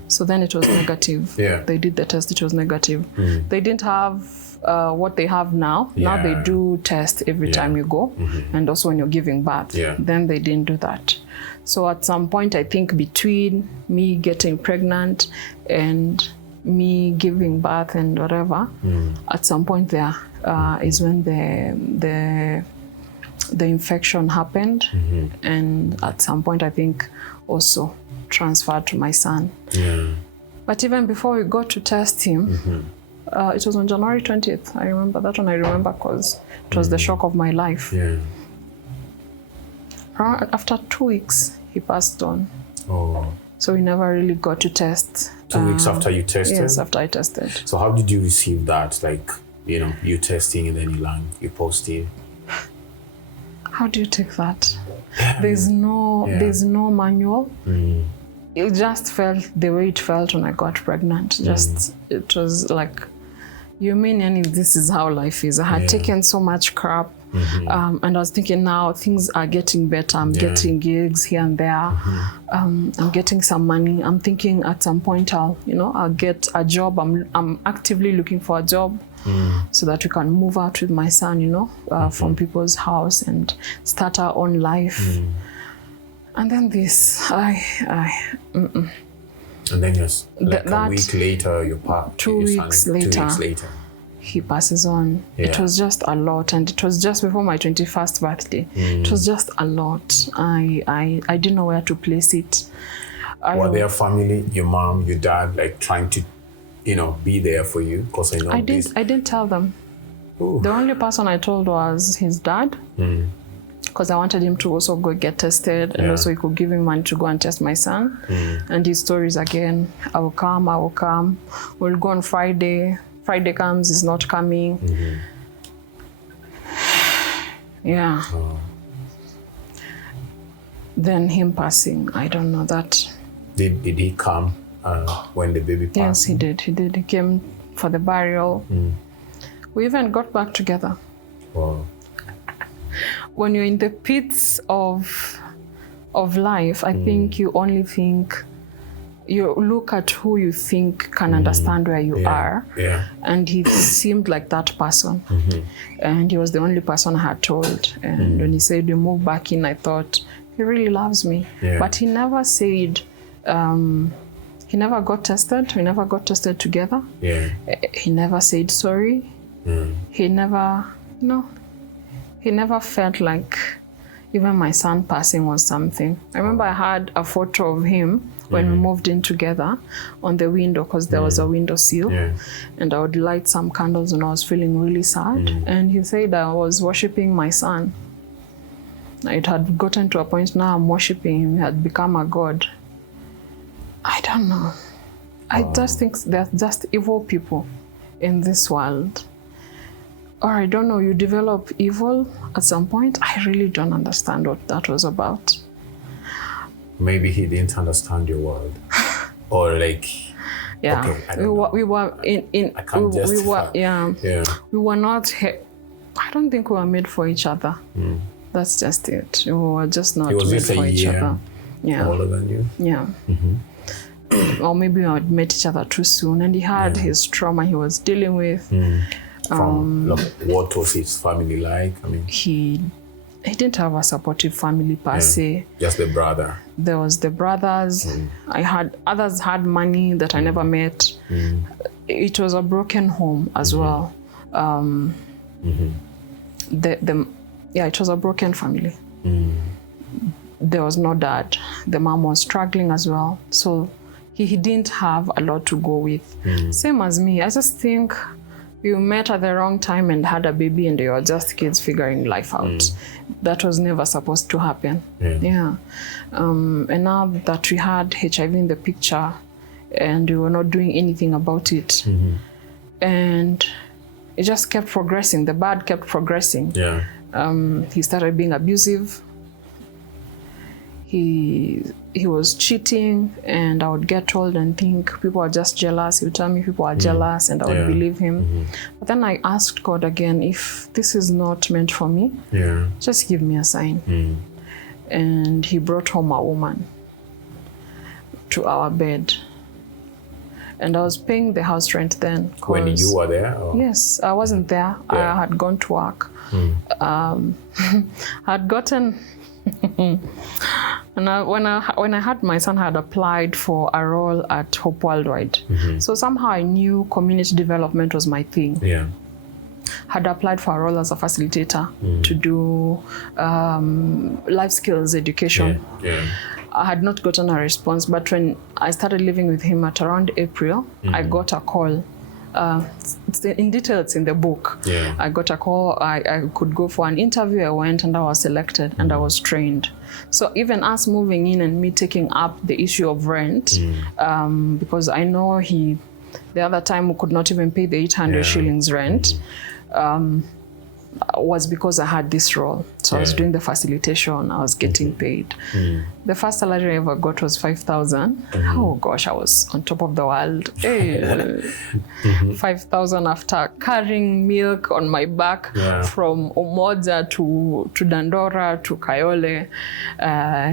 So then it was negative. They did the test, it was negative. They didn't have what they have now. Now they do test every time you go, and also when you're giving birth. Then they didn't do that. So at some point, I think between me getting pregnant and me giving birth and whatever, at some point there is when the infection happened, and at some point I think also transferred to my son. But even before we got to test him, it was on January 20th. I remember that one. I remember because it was the shock of my life. After 2 weeks, he passed on. So we never really got to test. 2 weeks after you tested? Yes, after I tested. So how did you receive that? Like, you testing and then you positive. How do you take that? There's no manual. It just felt the way it felt when I got pregnant. It was like, you mean this is how life is. I had taken so much crap. And I was thinking, now things are getting better. I'm getting gigs here and there. I'm getting some money. I'm thinking at some point I'll get a job. I'm actively looking for a job so that we can move out with my son, from people's house and start our own life. And then this, And then just a week later, your son, 2 weeks later, he passes on. It was just a lot, and it was just before my 21st birthday. It was just a lot. I didn't know where to place it. Were their family, your mom, your dad, like trying to, be there for you? Because I didn't tell them. Ooh. The only person I told was his dad. Because I wanted him to also go get tested, and also he could give me money to go and test my son. And his stories again, I will come, we'll go on Friday. Friday comes, he's not coming. Then him passing, I don't know that. Did he come when the baby passed? Yes, he did. He came for the burial. We even got back together. Wow. when you're in the pits of life, I think you only think, you look at who you think can understand where you are. Yeah. And he seemed like that person. And he was the only person I had told. And when he said, you move back in, I thought, he really loves me. Yeah. But he never said, he never got tested. We never got tested together. Yeah. He never said sorry. He never, he never felt like even my son passing was something. I remember I had a photo of him when we moved in together on the window, because there was a window sill. Yeah. And I would light some candles and I was feeling really sad. And he said I was worshiping my son. It had gotten to a point now I'm worshiping him. He had become a god. I don't know. I just think there's just evil people in this world. Or I don't know, you develop evil at some point. I really don't understand what that was about. Maybe he didn't understand your world. Or like, yeah, okay, we were in I can't justify. We were not, I don't think we were made for each other. That's just it. We were just not made for each other. Yeah. Older than you? Yeah. Or maybe we had met each other too soon, and he had his trauma he was dealing with. What was his family like? I mean, he didn't have a supportive family per se. Just the brother. There was the brothers. Others had money that I never met. It was a broken home as well. It was a broken family. There was no dad. The mom was struggling as well. So he didn't have a lot to go with. Same as me. I just think you met at the wrong time and had a baby and you were just kids figuring life out. That was never supposed to happen. Yeah. And now that we had HIV in the picture and we were not doing anything about it, and it just kept progressing. The bad kept progressing. Yeah. He started being abusive. He was cheating, and I would get told and think people are just jealous. He would tell me people are jealous, and I would believe him. But then I asked God again, if this is not meant for me, just give me a sign. And he brought home a woman to our bed. And I was paying the house rent then. When you were there? Or? Yes, I wasn't there. I had gone to work. I had gotten... And when I had my son, I had applied for a role at Hope Worldwide. So somehow I knew community development was my thing. Yeah. Had applied for a role as a facilitator to do life skills education. I had not gotten a response, but when I started living with him at around April, I got a call. In detail, it's in the book. I got a call. I could go for an interview. I went and I was selected and I was trained. So even us moving in and me taking up the issue of rent, because I know the other time we could not even pay the 800 shillings rent, was because I had this role. So I was doing the facilitation, I was getting paid. The first salary I ever got was 5,000. Oh gosh, I was on top of the world. 5,000 after carrying milk on my back from Umoja to Dandora to Kayole,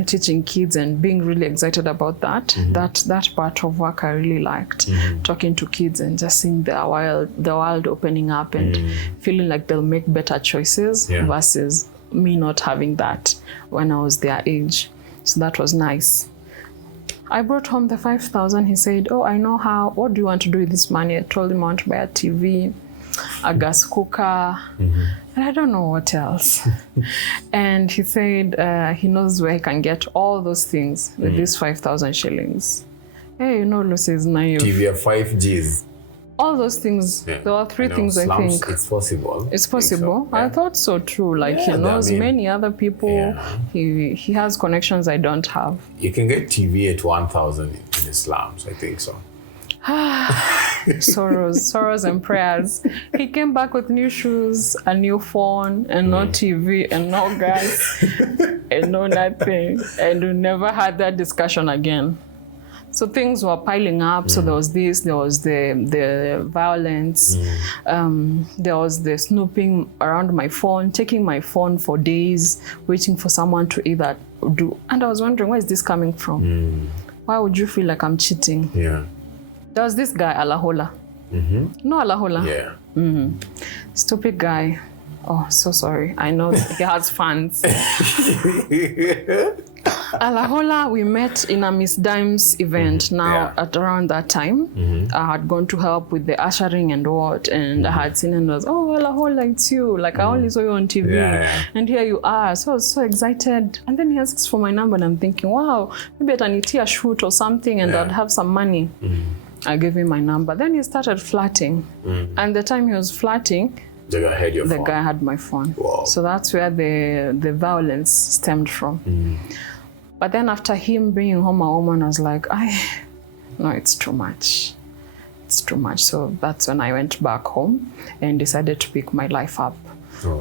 teaching kids and being really excited about that. That part of work I really liked. Talking to kids and just seeing the world opening up and feeling like they'll make better choices versus me not having that when I was their age. So that was nice. I brought home the 5,000. He said, oh, I know how. What do you want to do with this money? I told him I want to buy a TV, a gas cooker, and I don't know what else. And he said he knows where he can get all those things with these 5,000 shillings. Hey, Lucy is naive. TV at 5 Gs. All those things. There are three things I think. It's possible. It's possible. I thought so too. Like he knows many other people. He has connections I don't have. You can get TV at 1,000 in the slums. I think so. Sorrows and prayers. He came back with new shoes, a new phone, and no TV, and no gas, and no nothing. And we never had that discussion again. So things were piling up. So there was this, there was the violence, there was the snooping around my phone, taking my phone for days, waiting for someone to either do. And I was wondering, where is this coming from? Why would you feel like I'm cheating? Yeah. There was this guy, Alahola. No, Alahola. Yeah. Stupid guy. Oh, so sorry. I know he has fans. Alahola, we met in a Miss Dimes event at around that time. I had gone to help with the ushering and what, and I had seen and was, oh, Alahola, it's you. Like, I only saw you on TV. And here you are. So I was so excited. And then he asks for my number and I'm thinking, wow, maybe I need a shoot or something and I'd have some money. I gave him my number. Then he started flirting. And the time he was flirting, the guy had your phone. The guy had my phone. Wow. So that's where the violence stemmed from. But then after him bringing home a woman, I was like, no, it's too much. It's too much. So that's when I went back home and decided to pick my life up.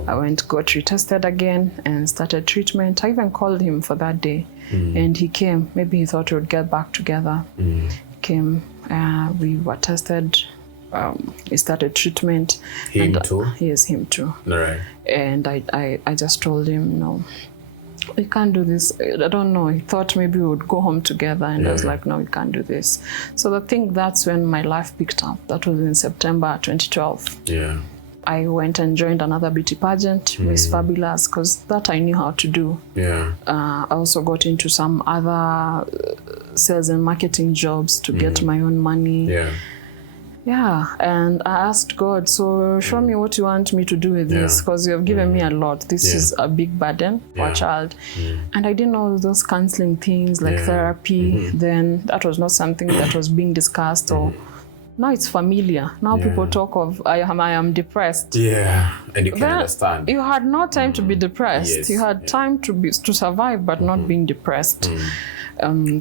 I went, got retested again and started treatment. I even called him for that day and he came. Maybe he thought we would get back together. He came, we were tested. He started treatment. Him too? Yes, him too. All right. And I just told him, no, we can't do this. I don't know. He thought maybe we would go home together. And I was like, no, we can't do this. So I think that's when my life picked up. That was in September 2012. Yeah. I went and joined another beauty pageant, Miss Fabulous, because that I knew how to do. Yeah. I also got into some other sales and marketing jobs to get my own money. Yeah. Yeah, and I asked God, so show me what you want me to do with this, because you have given me a lot. This is a big burden for a child. And I didn't know those counseling things like therapy. Then that was not something that was being discussed or now it's familiar. Now people talk of, I am depressed. Yeah, and you can understand. You had no time to be depressed. Yes. You had time to survive, but not being depressed.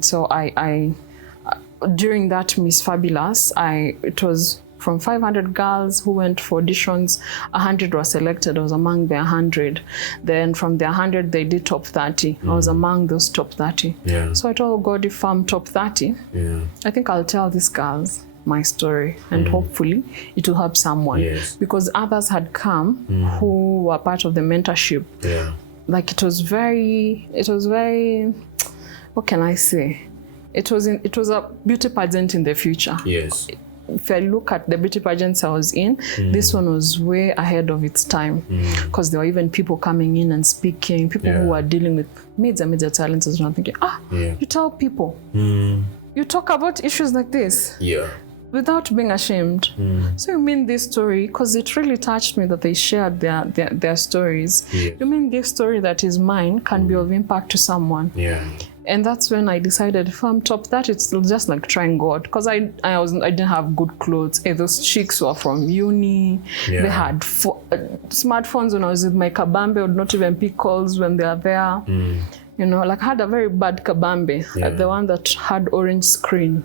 So I during that Miss Fabulous, it was from 500 girls who went for auditions, 100 were selected. I was among the 100. Then from the 100, they did top 30. I was among those top 30. Yeah. So I told God, if I'm top 30, I think I'll tell these girls my story and hopefully it will help someone. Yes. Because others had come who were part of the mentorship. Yeah. Like it was very, what can I say? It was a beauty pageant in the future. Yes. If I look at the beauty pageants I was in, this one was way ahead of its time, because there were even people coming in and speaking, people who were dealing with major talents. And I'm thinking, you tell people, you talk about issues like this without being ashamed. So you mean this story, because it really touched me that they shared their stories. You mean this story that is mine can be of impact to someone. And that's when I decided, if I'm top 30, it's just like trying God. Because I didn't have good clothes. Those chicks were from uni. They had smartphones when I was with my kabambe. I would not even pick calls when they are there. You know, like I had a very bad kabambe. The one that had orange screen.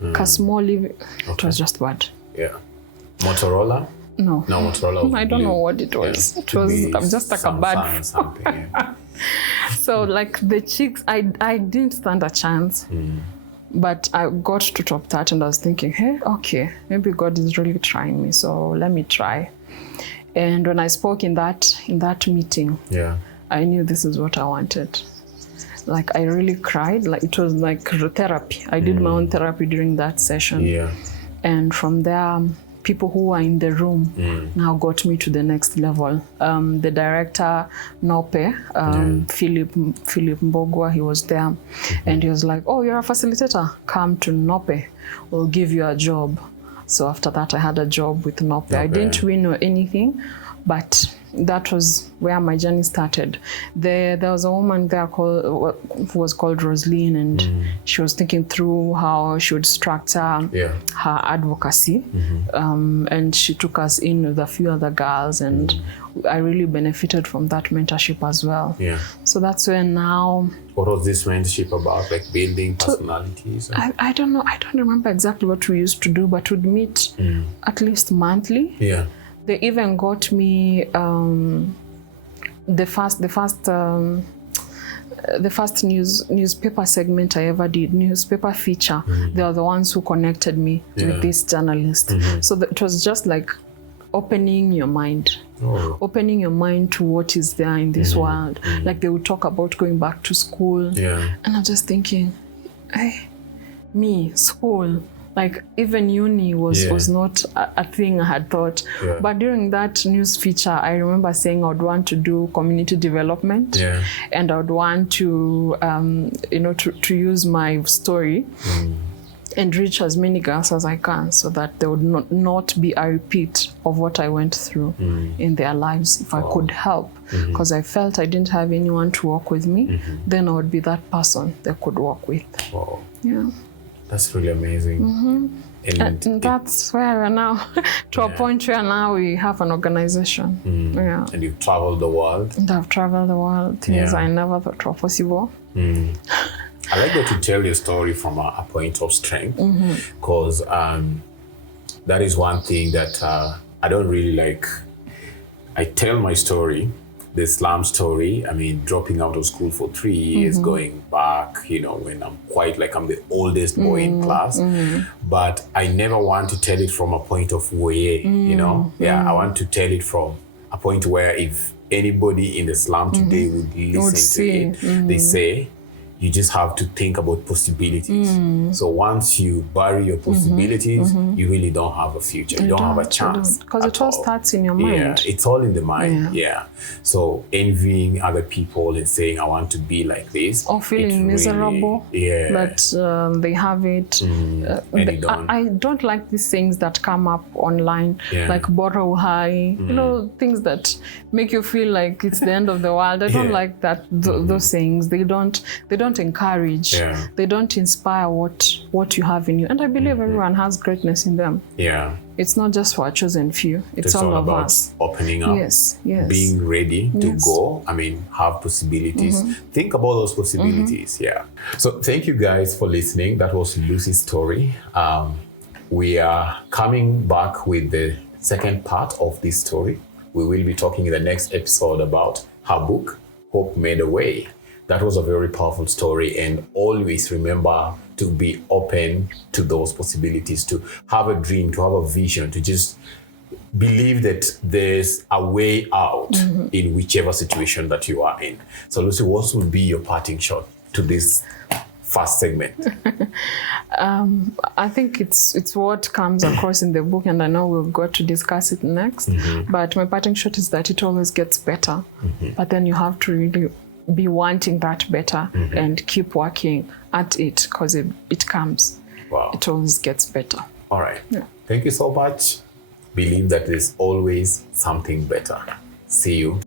Kasmoli. It was just bad. Yeah. Motorola? No. No, Motorola. I don't know what it was. It was just like a bad something. So like the chicks, I didn't stand a chance, but I got to top 30 and I was thinking, hey, okay, maybe God is really trying me, so let me try. And when I spoke in that meeting, I knew this is what I wanted. Like I really cried, like it was like therapy. I did my own therapy during that session. And from there, people who were in the room now got me to the next level. The director, Nope, Philip Mbogwa, he was there. And he was like, oh, you're a facilitator. Come to Nope. We'll give you a job. So after that, I had a job with Nope. I didn't win or anything, but that was where my journey started. There was a woman there who was called Rosaline, and she was thinking through how she would structure her advocacy. And she took us in with a few other girls, and I really benefited from that mentorship as well. So that's where now... What was this mentorship about? Like building personalities? I don't know. I don't remember exactly what we used to do, but we'd meet at least monthly. They even got me the first the first newspaper segment I ever did, newspaper feature, they are the ones who connected me with this journalist. So it was just like opening your mind. Opening your mind to what is there in this world. Like they would talk about going back to school. And I'm just thinking, hey, me, school, like even uni was not a thing I had thought. But during that news feature, I remember saying I would want to do community development, and I would want to, to use my story and reach as many girls as I can, so that there would not be a repeat of what I went through in their lives. If I could help, because I felt I didn't have anyone to walk with me, then I would be that person they could walk with. Yeah. That's really amazing. And that's where we're now, to a point where now we have an organization. And you've traveled the world. And I've traveled the world, things I never thought were possible. I like that you tell your story from a point of strength, because that is one thing that I don't really like. I tell my story, the slum story. I mean, dropping out of school for 3 years, going back, when I'm I'm the oldest boy in class. But I never want to tell it from a point of way, I want to tell it from a point where if anybody in the slum today would listen to it, they say, you just have to think about possibilities. So once you bury your possibilities, you really don't have a future. You don't have a chance. Because it all starts in your mind. Yeah, it's all in the mind. So envying other people and saying, I want to be like this. Or feeling miserable that they have it. I don't like these things that come up online, like borrow high, things that make you feel like it's the end of the world. I don't like that. Those things, they don't encourage, they don't inspire what you have in you. And I believe everyone has greatness in them. It's not just for a chosen few, it's all of about us. Opening up, being ready to go, have possibilities. Think about those possibilities. So thank you guys for listening. That was Lucy's story. We are coming back with the second part of this story. We will be talking in the next episode about her book, Hope Made a Way. That was a very powerful story, and always remember to be open to those possibilities, to have a dream, to have a vision, to just believe that there's a way out in whichever situation that you are in. So Lucy, what would be your parting shot to this first segment? I think it's what comes across in the book, and I know we've got to discuss it next, but my parting shot is that it always gets better, but then you have to really be wanting that better and keep working at it, because it comes. It always gets better. All right. Thank you so much. Believe that there's always something better. See you.